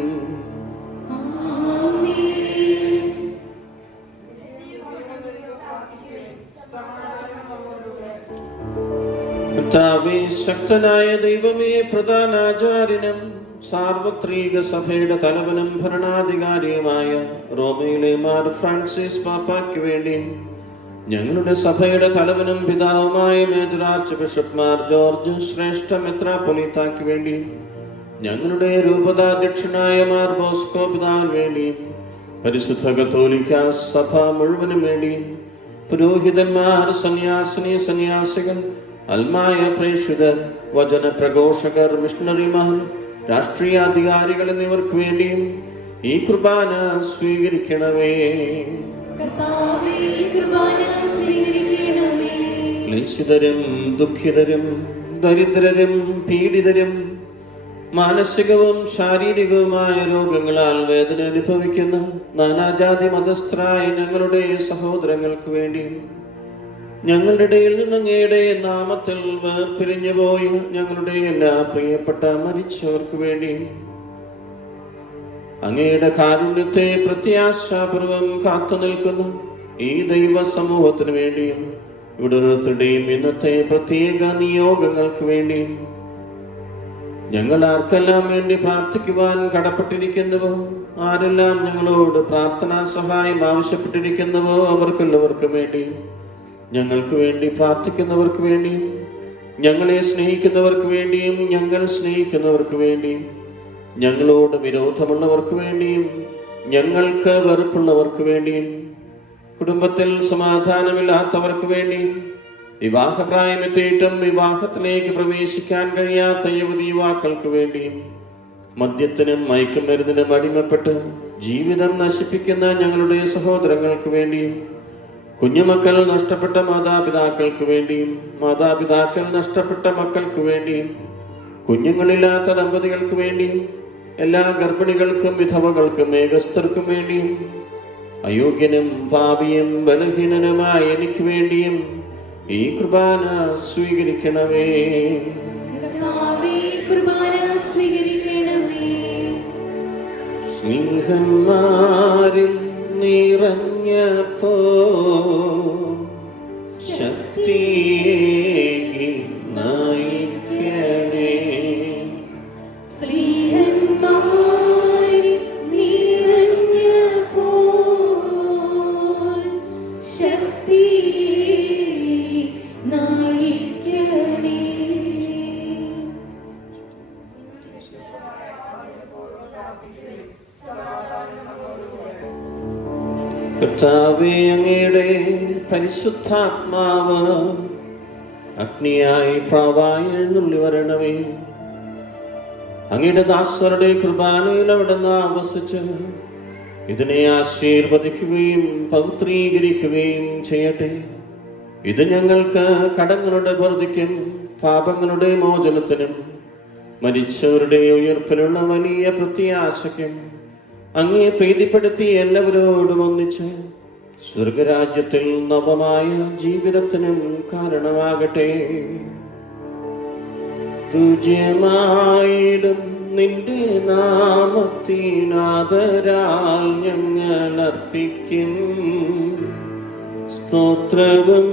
കർത്താവേ, ശക്തനായ ദൈവമേ, പ്രധാനാചാര്യനും സാർവത്രിക സഭയുടെ തലവനും ഭരണാധികാരിയുമായ റോമയിലെ മാർ ഫ്രാൻസിസ് പാപ്പായ്ക്ക് വേണ്ടി ഞങ്ങളുടെ സഭയുടെ തലവനും പിതാവുമായ major arch bishop Mar George ശ്രേഷ്ഠ മെത്രാപ്പൊലീത്തായ്ക്ക് വേണ്ടി ഞങ്ങളുടെ രൂപതാധ്യക്ഷനായ മാർ ബോസ്കോ പിതാവിന് വേണ്ടി പരിശുദ്ധ കത്തോലിക്ക സഭ മുഴുവനും വേണ്ടി പുരോഹിതന്മാർ, സന്യാസികൾ, അൽമായ പ്രേക്ഷിതർ, വചന പ്രഘോഷകർ, മിഷണറിമാർ, രാഷ്ട്രീയ അധികാരികൾ എന്നിവർക്ക് വേണ്ടിയും ഈ കുർബാന സ്വീകരിക്കണമേ. ക്ലേശിതരും ദുഃഖിതരും ദരിദ്രരും പീഡിതരും മാനസികവും ശാരീരികവുമായ രോഗങ്ങളാൽ വേദന അനുഭവിക്കുന്ന നാനാജാതി മതസ്ഥരായ ഞങ്ങളുടെ സഹോദരങ്ങൾക്ക് വേണ്ടിയും ഞങ്ങളുടെ ഇടയിൽ നിന്ന് അങ്ങയുടെ നാമത്തിൽ വേർപിരിഞ്ഞു പോയ ഞങ്ങളുടെ എല്ലാ പ്രിയപ്പെട്ട മരിച്ചവർക്ക് വേണ്ടിയും അങ്ങയുടെ കാരുണ്യത്തെ പ്രത്യാശാപൂർവം കാത്തു നിൽക്കുന്ന ഈ ദൈവ സമൂഹത്തിന് വേണ്ടിയും ഇവിടെ ഓരോരുത്തരുടെയും ഇന്നത്തെ പ്രത്യേക നിയോഗങ്ങൾക്ക് വേണ്ടിയും ഞങ്ങൾ ആർക്കെല്ലാം വേണ്ടി പ്രാർത്ഥിക്കുവാൻ കടപ്പെട്ടിരിക്കുന്നുവോ, ആരെല്ലാം ഞങ്ങളോട് പ്രാർത്ഥനാ സഹായം ആവശ്യപ്പെട്ടിരിക്കുന്നുവോ അവർക്കെല്ലാവർക്കും വേണ്ടിയും, ഞങ്ങൾക്ക് വേണ്ടി പ്രാർത്ഥിക്കുന്നവർക്ക് വേണ്ടിയും, ഞങ്ങളെ സ്നേഹിക്കുന്നവർക്ക് വേണ്ടിയും, ഞങ്ങൾ സ്നേഹിക്കുന്നവർക്ക് വേണ്ടിയും, ഞങ്ങളോട് വിരോധമുള്ളവർക്ക് വേണ്ടിയും, ഞങ്ങൾക്ക് വെറുപ്പുള്ളവർക്ക് വേണ്ടിയും, കുടുംബത്തിൽ സമാധാനമില്ലാത്തവർക്ക് വേണ്ടിയും, വിവാഹപ്രായമെത്തിയിട്ടും വിവാഹത്തിലേക്ക് പ്രവേശിക്കാൻ കഴിയാത്ത യുവതി യുവാക്കൾക്ക് വേണ്ടിയും, മദ്യത്തിനും മയക്കുമരുന്നിനും അടിമപ്പെട്ട് ജീവിതം നശിപ്പിക്കുന്ന ഞങ്ങളുടെ സഹോദരങ്ങൾക്ക് വേണ്ടിയും, കുഞ്ഞുമക്കൾ നഷ്ടപ്പെട്ട മാതാപിതാക്കൾക്ക് വേണ്ടിയും, മാതാപിതാക്കൾ നഷ്ടപ്പെട്ട മക്കൾക്ക് വേണ്ടിയും, കുഞ്ഞുങ്ങളില്ലാത്ത ദമ്പതികൾക്ക് വേണ്ടിയും, എല്ലാ ഗർഭിണികൾക്കും വിധവകൾക്കും ഏകസ്ഥർക്കും വേണ്ടിയും, അയോഗ്യനും പാപിയും ബലഹീനനുമായ എനിക്ക് വേണ്ടിയും ഈ കുർബാന സ്വീകരിക്കണമേ. കർത്താവേ, കുർബാന സ്വീകരിക്കണമേ. സ്നേഹന്മാരിൽ നിറഞ്ഞപ്പോ ശക്തിയേകി നയിക്കണേ. സ്നേഹന്മാരിൽ നിറഞ്ഞപ്പോൾ ശക്തിയേകി നയിക്കണേ. കർത്താവേ, അങ്ങയുടെ പരിശുദ്ധാത്മാവ് അഗ്നിയായി പ്രാവായി എഴുന്നള്ളി വരണമേ. അങ്ങയുടെ ദാസരുടെ കുർബാനയിൽ അവിടുന്ന് ആവസിച്ച് ഇതിനെ ആശീർവദിക്കുകയും പവിത്രീകരിക്കുകയും ചെയ്യട്ടെ. ഇത് ഞങ്ങൾക്ക് കടങ്ങളുടെ പൊറുതിക്കും പാപങ്ങളുടെ മോചനത്തിനും മരിച്ചവരുടെ ഉയർപ്പിലുള്ള വലിയ പ്രത്യാശയ്ക്കും അങ്ങേ പ്രീതിപ്പെടുത്തി എല്ലാവരോടും ഒന്നിച്ച് സ്വർഗരാജ്യത്തിൽ നവമായ ജീവിതത്തിനും കാരണമാകട്ടെ. പൂജ്യമായിടും നിന്റെ നാമത്തിനാദരാൽ ഞങ്ങൾ അർപ്പിക്കും സ്തോത്രവും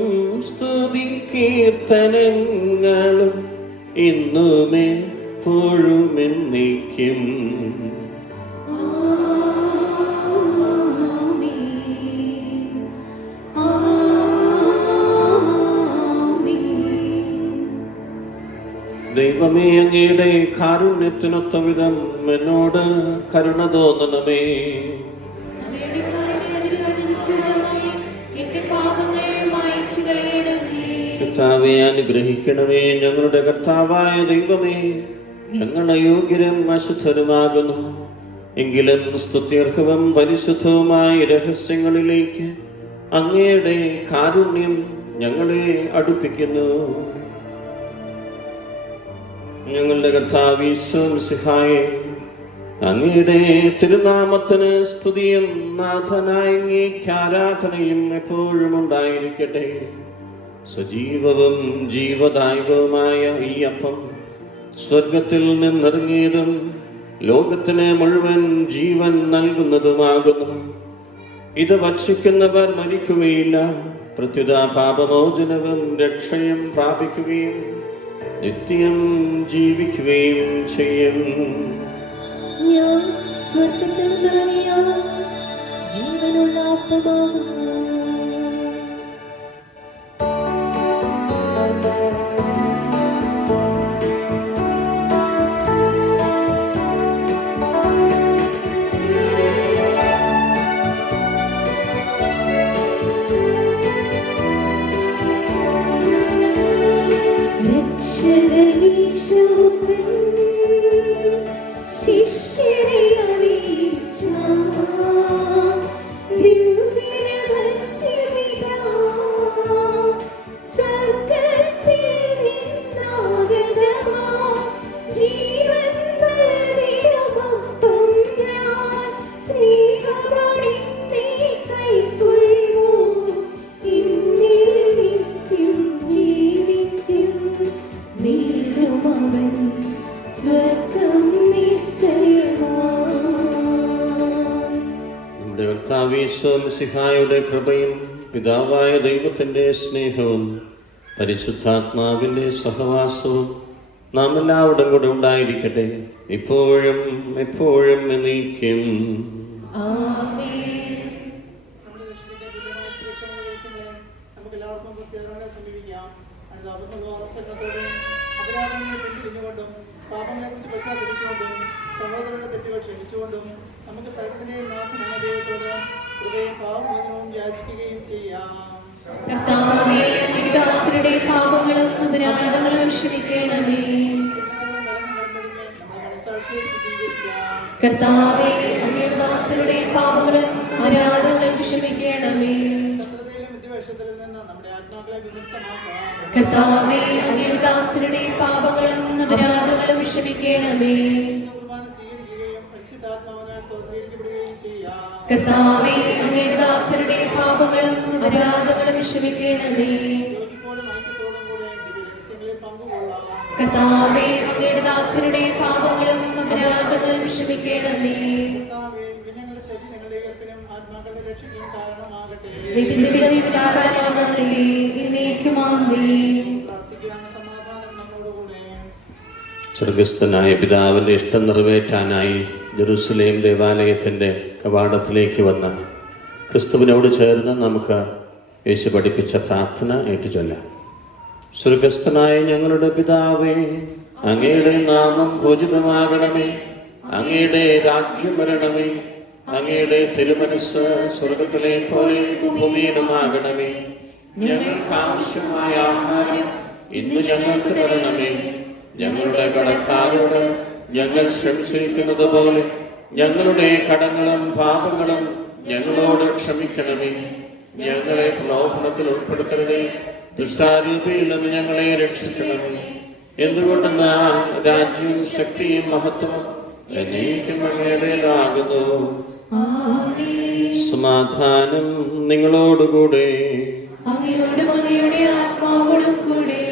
സ്തുതി കീർത്തനങ്ങളും ഇന്നുമേ എപ്പോഴുമെന്നേക്കും. ദൈവമേ, അങ്ങയുടെ കാരുണ്യത്തിനൊത്ത വിധം എന്നോട് കരുണ തോന്നണമേ. അങ്ങയുടെ കാരുണ്യാതിരനുസൃതമായി എന്റെ പാപങ്ങൾ മായ്ച്ചു കളയണമേ. കർത്താവേ, അനുഗ്രഹിക്കണമേ. ഞങ്ങളുടെ കർത്താവായ ദൈവമേ, ഞങ്ങൾ അയോഗ്യരും അശുദ്ധരുമാകുന്നു. എങ്കിലും സ്തുത്യർഹവും പരിശുദ്ധവുമായ രഹസ്യങ്ങളിലേക്ക് അങ്ങയുടെ കാരുണ്യം ഞങ്ങളെ അടുപ്പിക്കുന്നു. ഞങ്ങളുടെ കർത്താവ് ഈശോ മിശിഹായേ, അങ്ങയുടെ തിരുനാമത്തിന് സ്തുതിയും നാഥനായ അങ്ങേയ്ക്ക് ആരാധനയും എപ്പോഴും ഉണ്ടായിരിക്കട്ടെ. സജീവവും ജീവദായകവുമായ ഈ അപ്പം സ്വർഗത്തിൽ നിന്നിറങ്ങിയതും ലോകത്തിന് മുഴുവൻ ജീവൻ നൽകുന്നതുമാകുന്നു. ഇത് ഭക്ഷിക്കുന്നവർ മരിക്കുകയില്ല, പ്രത്യുത പാപമോചനവും രക്ഷയും പ്രാപിക്കുകയും നിത്യം ജീവിക്കുകയും ചെയ്യും. ഞാൻ സ്വർഗ്ഗത്തിൽ നിറങ്ങിയ ജീവനുള്ള അപ്പമാകുന്നു. ശിഷ്യരെ അറിയിച്ച ദിവ്യരഹസ്യമിതാ, സ്വർഗ്ഗത്തിൽ നിന്നാഗതമാ ജീവൻ നൽകിടുമപ്പം ഞാൻ സ്നേഹമോടെ നീ കൈക്കൊള്ളൂ. ഇന്നിൽ നിത്യം ജീവിക്കും, നേടുമവൻ സ്വർഗ്ഗം നിശ്ചയമായി. നമ്മുടെ കർത്താവ് ഈശോ മിശിഹായുടെ കൃപയും പിതാവായ ദൈവത്തിൻ്റെ സ്നേഹവും പരിശുദ്ധാത്മാവിൻ്റെ സഹവാസവും നാം എല്ലാവരും കൂടെ ഉണ്ടായിരിക്കട്ടെ, ഇപ്പോഴും എപ്പോഴും എന്നേക്കും. ആമേൻ. നമ്മുടെ രക്ഷകന്റെ തുല്യമായ സ്ത്രീത്വമുള്ള ദിവസങ്ങളെ നമുക്ക് എല്ലാവർക്കും പ്രത്യേകതയോടെ സമീപിക്കാം. അനുതാപത്തോടും അപരാധങ്ങളെ പിന്തിരിഞ്ഞുകൊണ്ടും പാപങ്ങളെക്കുറിച്ച് പശ്ചാത്തലിച്ചുകൊണ്ടും സഹോദരരുടെ തെറ്റുകൾ ക്ഷമിച്ചുകൊണ്ടും നമുക്ക് സകലത്തിന്റെയും നാഥനായ ദൈവത്തോട് കൃപയും പാപമോചനവും യാചിക്കുകയും ചെയ്യാം. കർത്താവേ, അങ്ങയുടെ ദാസരുടെ പാപങ്ങളും അപരാധങ്ങളും ക്ഷമിക്കണമേ. കർത്താവേ, അങ്ങയുടെ ദാസരുടെ പാപങ്ങളും അപരാധങ്ങളും ക്ഷമിക്കണമേ. കർത്താവേ, അങ്ങയുടെ ദാസരുടെ പാപങ്ങളും അപരാധങ്ങളും ക്ഷമിക്കണമേ. കർത്താവേ, അങ്ങയുടെ ദാസരുടെ പാപങ്ങളും അപരാധങ്ങളും ക്ഷമിക്കണമേ. കർത്താവേ, അങ്ങയുടെ ദാസരുടെ പാപങ്ങളും അപരാധങ്ങളും ക്ഷമിക്കണമേ. നിത്യജീവനാകാരമാകട്ടെ, എന്നേക്കും ആമേൻ. സ്വർഗസ്ഥനായ പിതാവിൻ്റെ ഇഷ്ടം നിറവേറ്റാനായി ജെറുസലേം ദേവാലയത്തിൻ്റെ കവാടത്തിലേക്ക് വന്ന ക്രിസ്തുവിനോട് ചേർന്ന് നമുക്ക് യേശു പഠിപ്പിച്ച പ്രാർത്ഥന ഏറ്റുചൊല്ലാം. സ്വർഗസ്ഥനായ ഞങ്ങളുടെ പിതാവേ, അങ്ങയുടെ നാമം പൂജിതമാകണമേ, അങ്ങയുടെ രാജ്യം വരണമേ, അങ്ങയുടെ തിരുമനസ് സ്വർഗത്തിലെ പോലെ ഭൂമിയിലുമാകണമേ. ഞങ്ങൾക്ക് ആവശ്യമായ ആഹാരം ഇന്ന് ഞങ്ങൾക്ക് തരണമേ. ഞങ്ങളുടെ കടക്കാരോട് ഞങ്ങൾ ക്ഷമിച്ചിരിക്കുന്നത് പോലെ ഞങ്ങളുടെ കടങ്ങളും പാപങ്ങളും ഞങ്ങളോട് ക്ഷമിക്കണമേ. ഞങ്ങളെ പ്രലോഭനത്തിൽ ഉൾപ്പെടുത്തരുതേ, ദുഷ്ടാരൂപിയിൽ നിന്ന് ഞങ്ങളെ രക്ഷിക്കണമേ. എന്തുകൊണ്ടെന്നാൽ രാജ്യവും ശക്തിയും മഹത്വവും എന്നേക്കും അങ്ങയുടേതാകുന്നു. സമാധാനം നിങ്ങളോടുകൂടെ. അങ്ങയോടും അങ്ങയുടെ ആത്മാവോടും കൂടെ.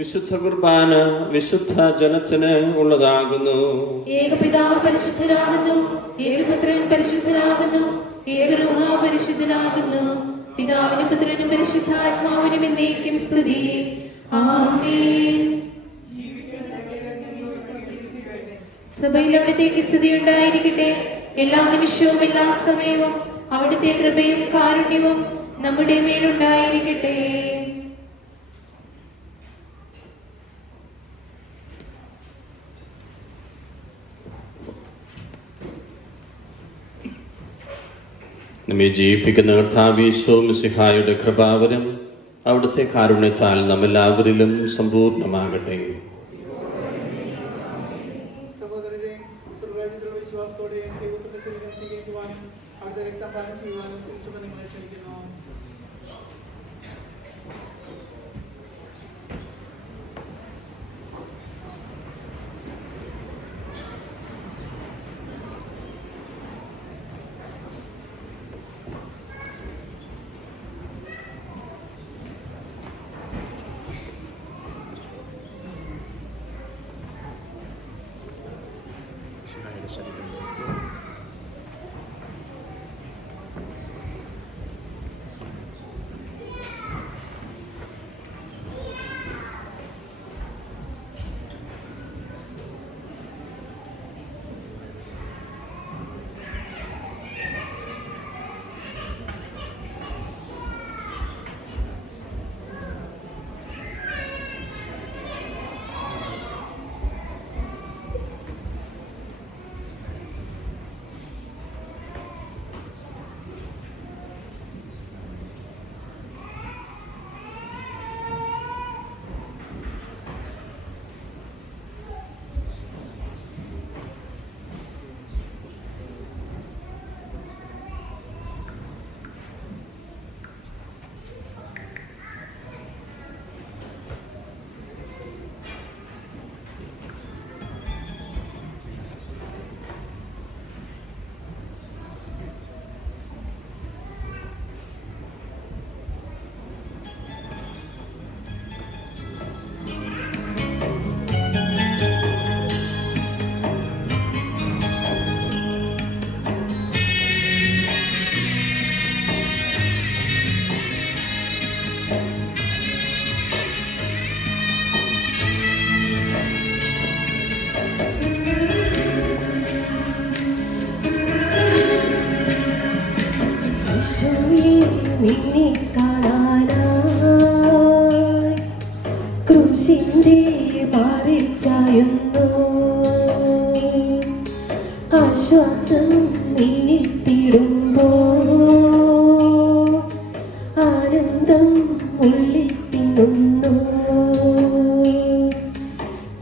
വിശുദ്ധ കുർബാന വിശുദ്ധ ജനത്തിന് ഉള്ളതാകുന്നു. ഏകപിതാവ് പരിശുദ്ധനാകുന്നു, ഏകപുത്രൻ പരിശുദ്ധനാകുന്നു, ഏകരൂഹ പരിശുദ്ധനാകുന്നു. പിതാവിനും പുത്രനും പരിശുദ്ധാത്മാവിനും എന്നേക്കും സ്തുതി. ആമേൻ. സഭയിൽ അവിടുത്തേക്ക് സ്തുതി ഉണ്ടായിരിക്കട്ടെ. എല്ലാ നിമിഷവും എല്ലാ സമയവും അവിടുത്തെ കൃപയും കാരുണ്യവും നമ്മുടെ മേലുണ്ടായിരിക്കട്ടെ. നമ്മെ ജീവിപ്പിക്കുന്ന കർത്താവ് യേശു മിശിഹായുടെ കൃപാവരം അവിടുത്തെ കാരുണ്യത്താൽ നമ്മെല്ലാവരിലും സമ്പൂർണ്ണമാകട്ടെ. സഹോദരരെ, സ്വർഗ്ഗരാജ്യത്തിലുള്ള വിശ്വാസത്തോടെ ദൈവത്തിന്റെ ശരീരം സ്വീകരിക്കുവാനും അവിടുത്തെ രക്തം പാനം ചെയ്യുവാനും യേശു നിങ്ങളെ ക്ഷണിക്കുന്നു. മാറിൽ ചായുന്നു. ആശ്വാസം നിന്നിൽ തേടുമ്പോൾ ആനന്ദം ഉള്ളിൽ തിങ്ങുന്നു.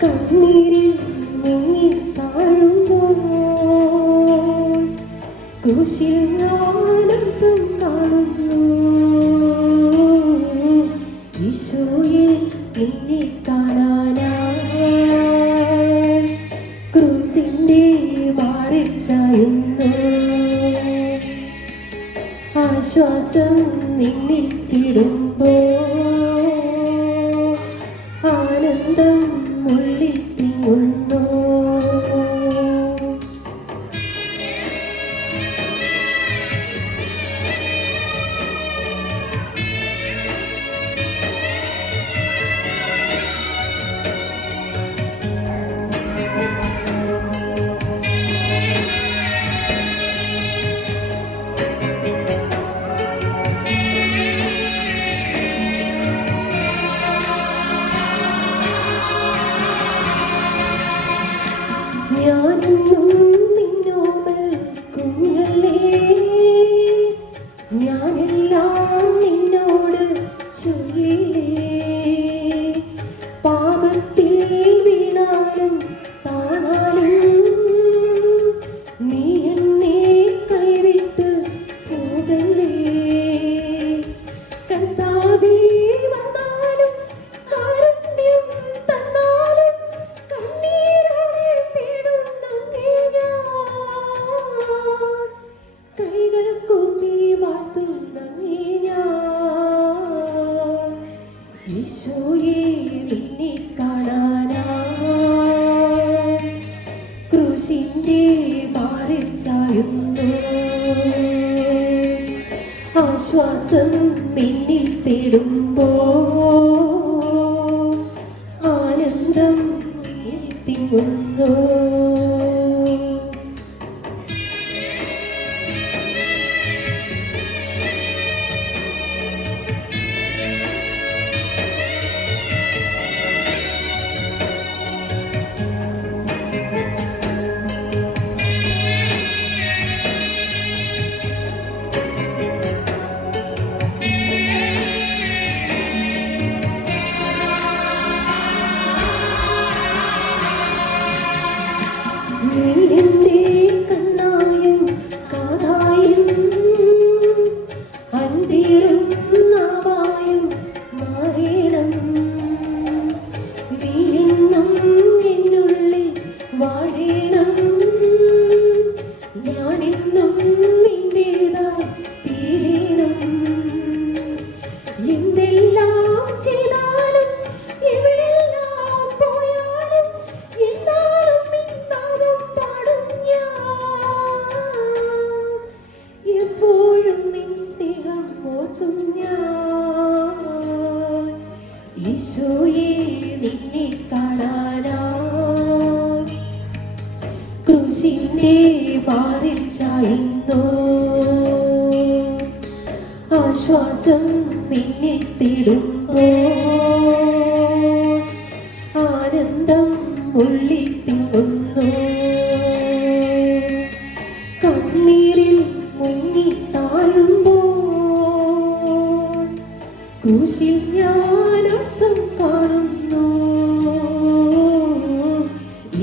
കണ്ണീരിൽ മുങ്ങി താഴുമ്പോൾ ക്രൂശിൽ ആനന്ദം കാണുന്നു. ഈശോയെ നിന്നെ കാണാനായി ക്രൂസിന്റെ മാറിൽ ചായുന്നു. ആശ്വാസം നിന്നിൽ കിടുമ്പോൾ ആനന്ദം ഉള്ളിൽ തിങ്ങുന്നു. ഞാനെന്നും നിന്നോമൽ കുഞ്ഞല്ലേ, ഞാനെല്ലാം നിന്നോട് ചൊല്ലില്ലേ. പാപത്തിൽ വീണാലും താണാലും നീ എന്നെ കൈവിട്ട് പോകല്ലേ. കർത്താവേ വന്നാലും കാരുണ്യം തന്നാലും കണ്ണീരോടെ തേടുന്നങ്ങേ ഞാൻ. കൈകൾ കൂപ്പി വാഴ്ത്തുന്നങ്ങേ ഞാൻ. ഈശോയെ നിന്നെ കാണാനായി ക്രൂശിന്റെ മാറിൽ ചായുന്നു. ആശ്വാസം നിന്നിൽ തേടുമ്പോൾ ആനന്ദം തിങ്ങുന്നു. നീ എന്റെ കണ്ണായും കാതായും അൻപേറും നാവായും മാറേണം. നീ എന്നും എന്നുള്ളിൽ വാഴേണം. ഞാനെന്നും നിന്റേതായി തീരണം. എന്തെല്ലാം ചെയ്താലും എവിടെല്ലാം പോയാലും എന്നാലും നിന്നാലും പാടും ഞാൻ. എപ്പോഴും നിൻ സ്നേഹം ഓർക്കും ഞാൻ. ഈശോയെ നിന്നെ കാണാനായി ക്രൂശിന്റെ മാറിൽ ചായുന്നു. ആശ്വാസം നിന്നിൽ തേടുമ്പോൾ ആനന്ദം ഉള്ളിൽ തിങ്ങുന്നു. കണ്ണീരിൽ മുങ്ങി താഴുമ്പോൾ ക്രൂശിൽ ജ്ഞാനത്വം കാണുന്നു.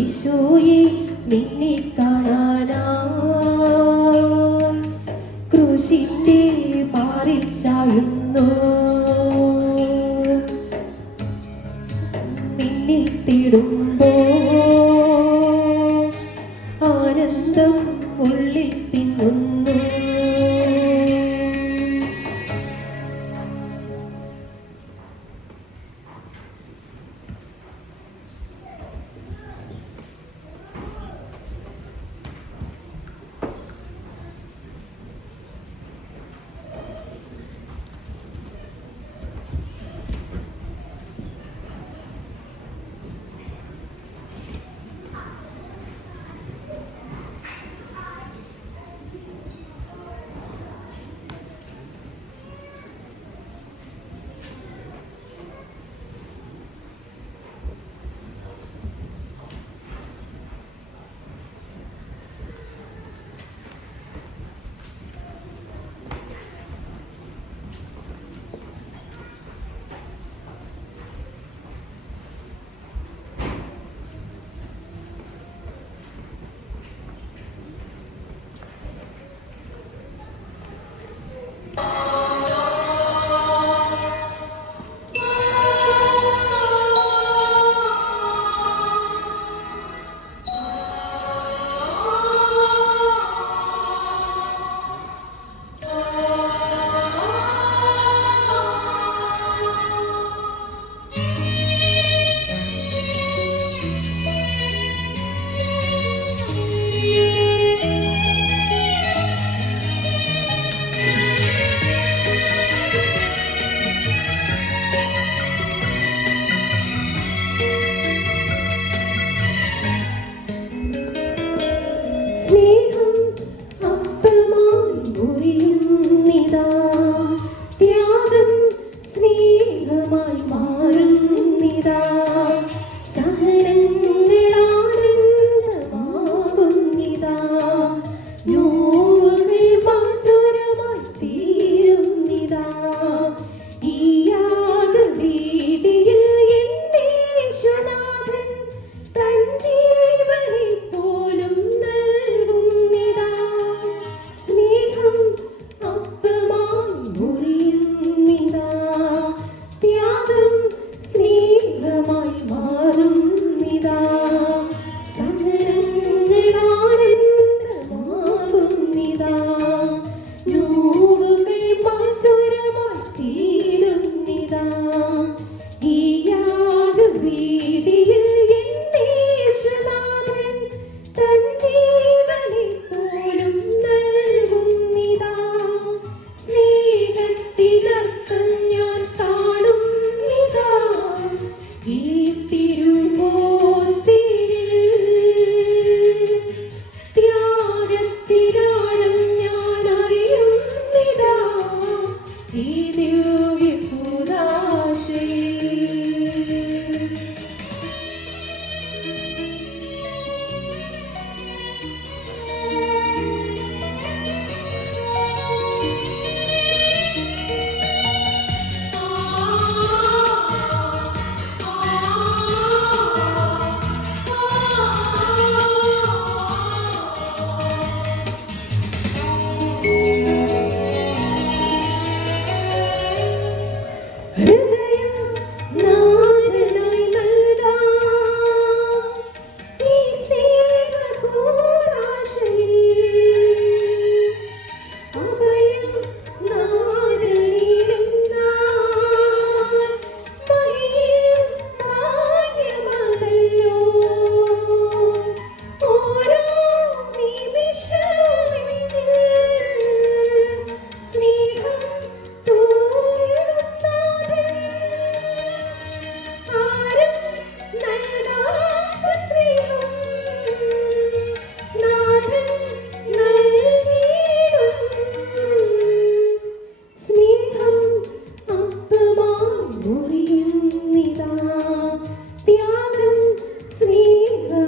ഈശോയെ നിന്നെ കാണാനായി ക്രൂശിന്റെ മാറിൽ ചായുന്നു. നിന്നിൽ തേടുമ്പോൾ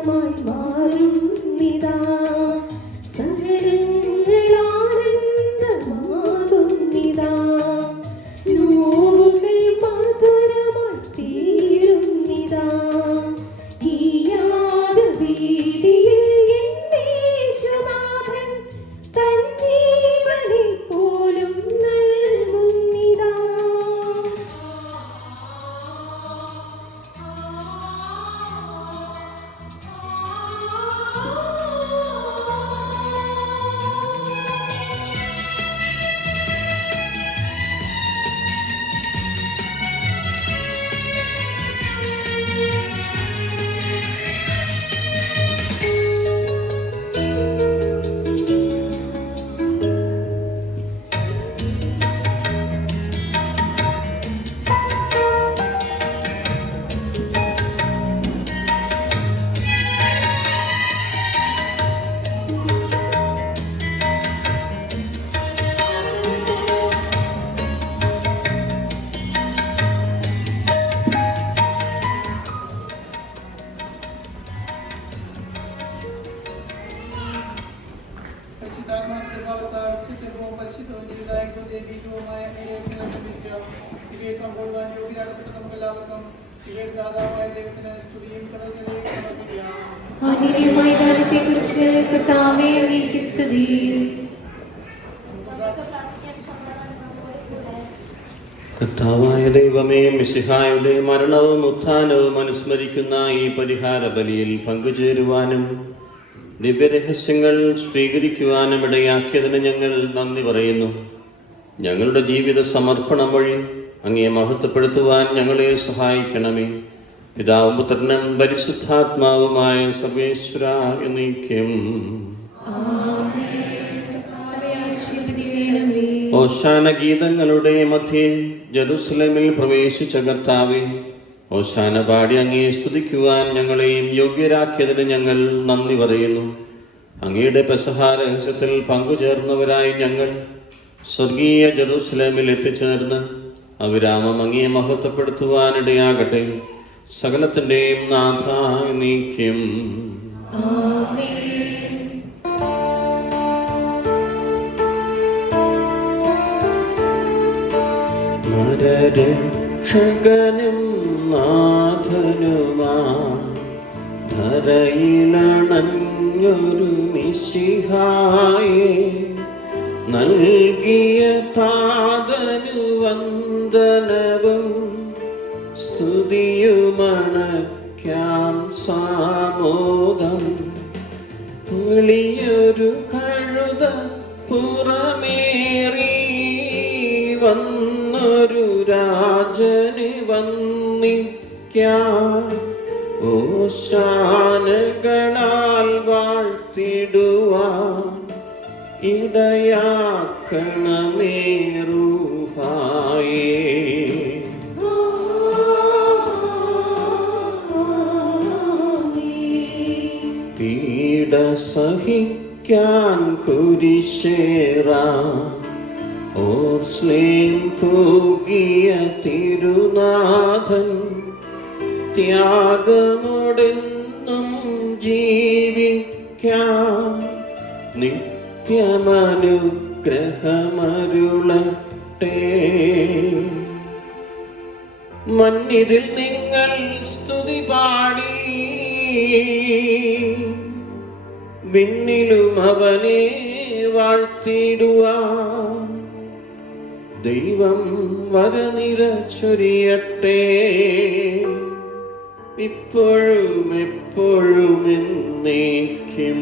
പാത്രമായി മാറുന്നിതാ സകലങ്ങളാനന്ദമാകുന്നിതാ നോവുകൾ മധുരമായി തീരുന്നിതാ ഈ യാഗവേദിയിൽ എന്നേശുനാഥൻ തൻ ജീവനെ പോലും നൽകുന്നിതാ. പരിശുദ്ധാത്മാവിന്റെ ശുദ്ധവും പരിശുദ്ധവും ജീവിതായും ദൈവികവുമായ ഏകദേശങ്ങളെ സംബന്ധിച്ച് ഇവയെ പങ്കുകൊള്ളുവാൻ യോഗ്യരാകപ്പെട്ട നമുക്കെല്ലാവർക്കും ഇവയുടെ ദാതാവായ ദൈവത്തിന് സ്തുതിയും കൃതജ്ഞതയും സമർപ്പിക്കാം. ആന്യമായ ദാനത്തെക്കുറിച്ച് കർത്താവേ അങ്ങേക്ക് സ്തുതി. കർത്താവായ ദൈവമേ, മിശിഹായുടെ മരണവും ഉത്ഥാനവും അനുസ്മരിക്കുന്ന ഈ പരിഹാര ബലിയിൽ പങ്കുചേരുവാനും ദിവ്യരഹസ്യങ്ങൾ സ്വീകരിക്കുവാനും ഇടയാക്കിയതിന് ഞങ്ങൾ നന്ദി പറയുന്നു. ഞങ്ങളുടെ ജീവിത സമർപ്പണം വഴി അങ്ങേ മഹത്വപ്പെടുത്തുവാൻ ഞങ്ങളെ സഹായിക്കണമേ. പിതാവും പുത്രനും പരിശുദ്ധാത്മാവുമായ സർവേശ്വര എന്നേക്കും. ഓശാന ഗീതങ്ങളുടെ മധ്യേ ജെറുസലേമിൽ പ്രവേശിച്ച കർത്താവേ, ഓശാന പാടി അങ്ങേ സ്തുതിക്കുവാൻ ഞങ്ങളെയും യോഗ്യരാക്കിയതിന് ഞങ്ങൾ നന്ദി പറയുന്നു. അങ്ങയുടെ പെസഹ രഹസ്യത്തിൽ പങ്കുചേർന്നവരായി ഞങ്ങൾ സ്വർഗീയ ജെറുസലേമിൽ എത്തിച്ചേർന്ന് അവിരാമം അങ്ങേ മഹത്വപ്പെടുത്തുവാനിടയാകട്ടെ. സകലത്തിൻ്റെയും നാഥ നീക്കും. നരരക്ഷകനും നാഥനുമാ ധരയിലണഞ്ഞൊരു മിശിഹായേ, നൽകിയ താതനു വന്ദനവും സ്തുതിയുമണയ്ക്കാം സാമോദം. പുളിയൊരു കഴുത പുറമേറി വന്നൊരു രാജന് വന്ദിക്കാം. ഓശാനകളാൽ വാഴ്ത്തിടുവാൻ ഇടയാക്കണമേ റൂഹായേ. പീഡ സഹിക്കാൻ കുരിശേറാൻ ഓർസ്ലേം തൂകിയ തിരുനാഥൻ, ത്യാഗമോടെന്നും ജീവിക്കാൻ നിത്യമനുഗ്രഹമരുളട്ടെ. മന്നിതിൽ നിങ്ങൾ സ്തുതി പാടി വിണ്ണിലും അവനെ വാഴ്ത്തിടുവാൻ ദൈവം വരനിര ചൊരിയട്ടെ. ഇപ്പോഴും എപ്പോഴും എന്നേക്കും.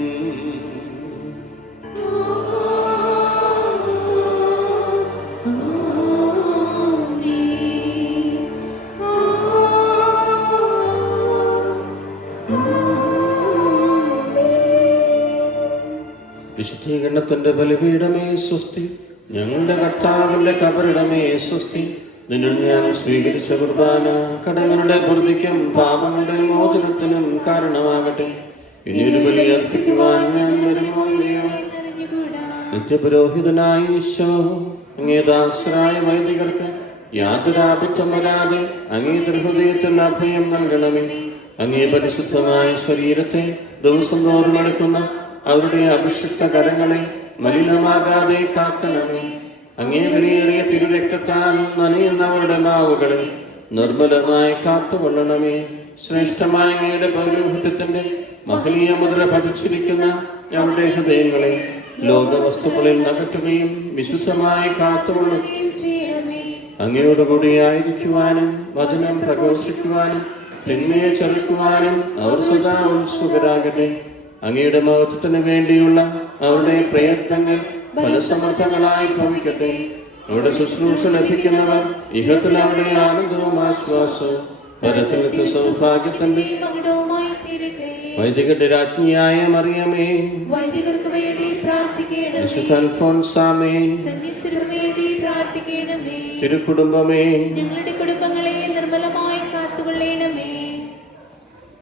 വിശുദ്ധീകരണത്തിന്റെ ബലിപീഠമേ സ്വസ്തി. ഞങ്ങളുടെ കർത്താവിന്റെ കബറിടമേ സ്വസ്തി. നിന്നിൽ ഞാൻ സ്വീകരിച്ച കുർബാന കടങ്ങളുടെ പ്രതിക്കും പാപങ്ങളുടെ മോചനത്തിനും കാരണമാകട്ടെ. ഇനിയൊരു ബലി അർപ്പിക്കുവാൻ ഞാൻ വരുമോ ഇല്ലയോ? നിത്യപുരോഹിതനായ ഈശോ, അങ്ങേ ദാസരായ വൈദികർക്ക് യാതൊരു ആപത്തും വരാതെ അങ്ങേ ഹൃദയത്തിൽ അഭയം നൽകണമേ. അങ്ങേ പരിശുദ്ധമായ ശരീരത്തെ ദിവസം തോറും എടുക്കുന്ന അവരുടെ അഭിഷിക്ത കരങ്ങളെ മലിനമാകാതെ കാക്കണമേ. അങ്ങേ വിലയേറിയ തിരുരക്തത്താൽ നനയുന്നവരുടെ നാവുകളെ നിർമ്മലമായി കാത്തുകൊള്ളണമേ. ശ്രേഷ്ഠമായ അങ്ങയുടെ പൗരോഹിത്യത്തിന്റെ മഹനീയ മുദ്ര പതിച്ചിരിക്കുന്ന അവരുടെ ഹൃദയങ്ങളെ ലോകവസ്തുക്കളിൽ നകറ്റുകയും വിശുദ്ധമായി കാത്തുകൊള്ളുകയും ചെയ്യണമേ. അങ്ങയോടുകൂടി ആയിരിക്കുവാനും വചനം പ്രഘോഷിക്കുവാനും തിന്മയെ ചെറുക്കുവാനും അവർ സദാ ഉത്സുകരാകട്ടെ. അങ്ങയുടെ മഹത്വത്തിന് വേണ്ടിയുള്ള അവരുടെ പ്രയത്നങ്ങൾ ഫലസമർത്ഥങ്ങളായി ഭവിക്കട്ടെ. അവിടെ ശുശ്രൂഷ ലഭിക്കുന്നവർ ഇഹത്തിൽ അവരുടെ ആനന്ദവും ആശ്വാസവും പരത്തിലത്തെ സൗഭാഗ്യത്തിന്റെ മകുടവുമായി തീരട്ടെ. വൈദികരുടെ രാജ്ഞിയായ മറിയമേ, വൈദികർക്ക് വേണ്ടി പ്രാർത്ഥിക്കണമേ. വിശുദ്ധ അൽഫോൻസാമേ, സന്യസ്തർക്ക് വേണ്ടി പ്രാർത്ഥിക്കണമേ. തിരുക്കുടുംബമേ, ഞങ്ങളുടെ കുടുംബങ്ങളെ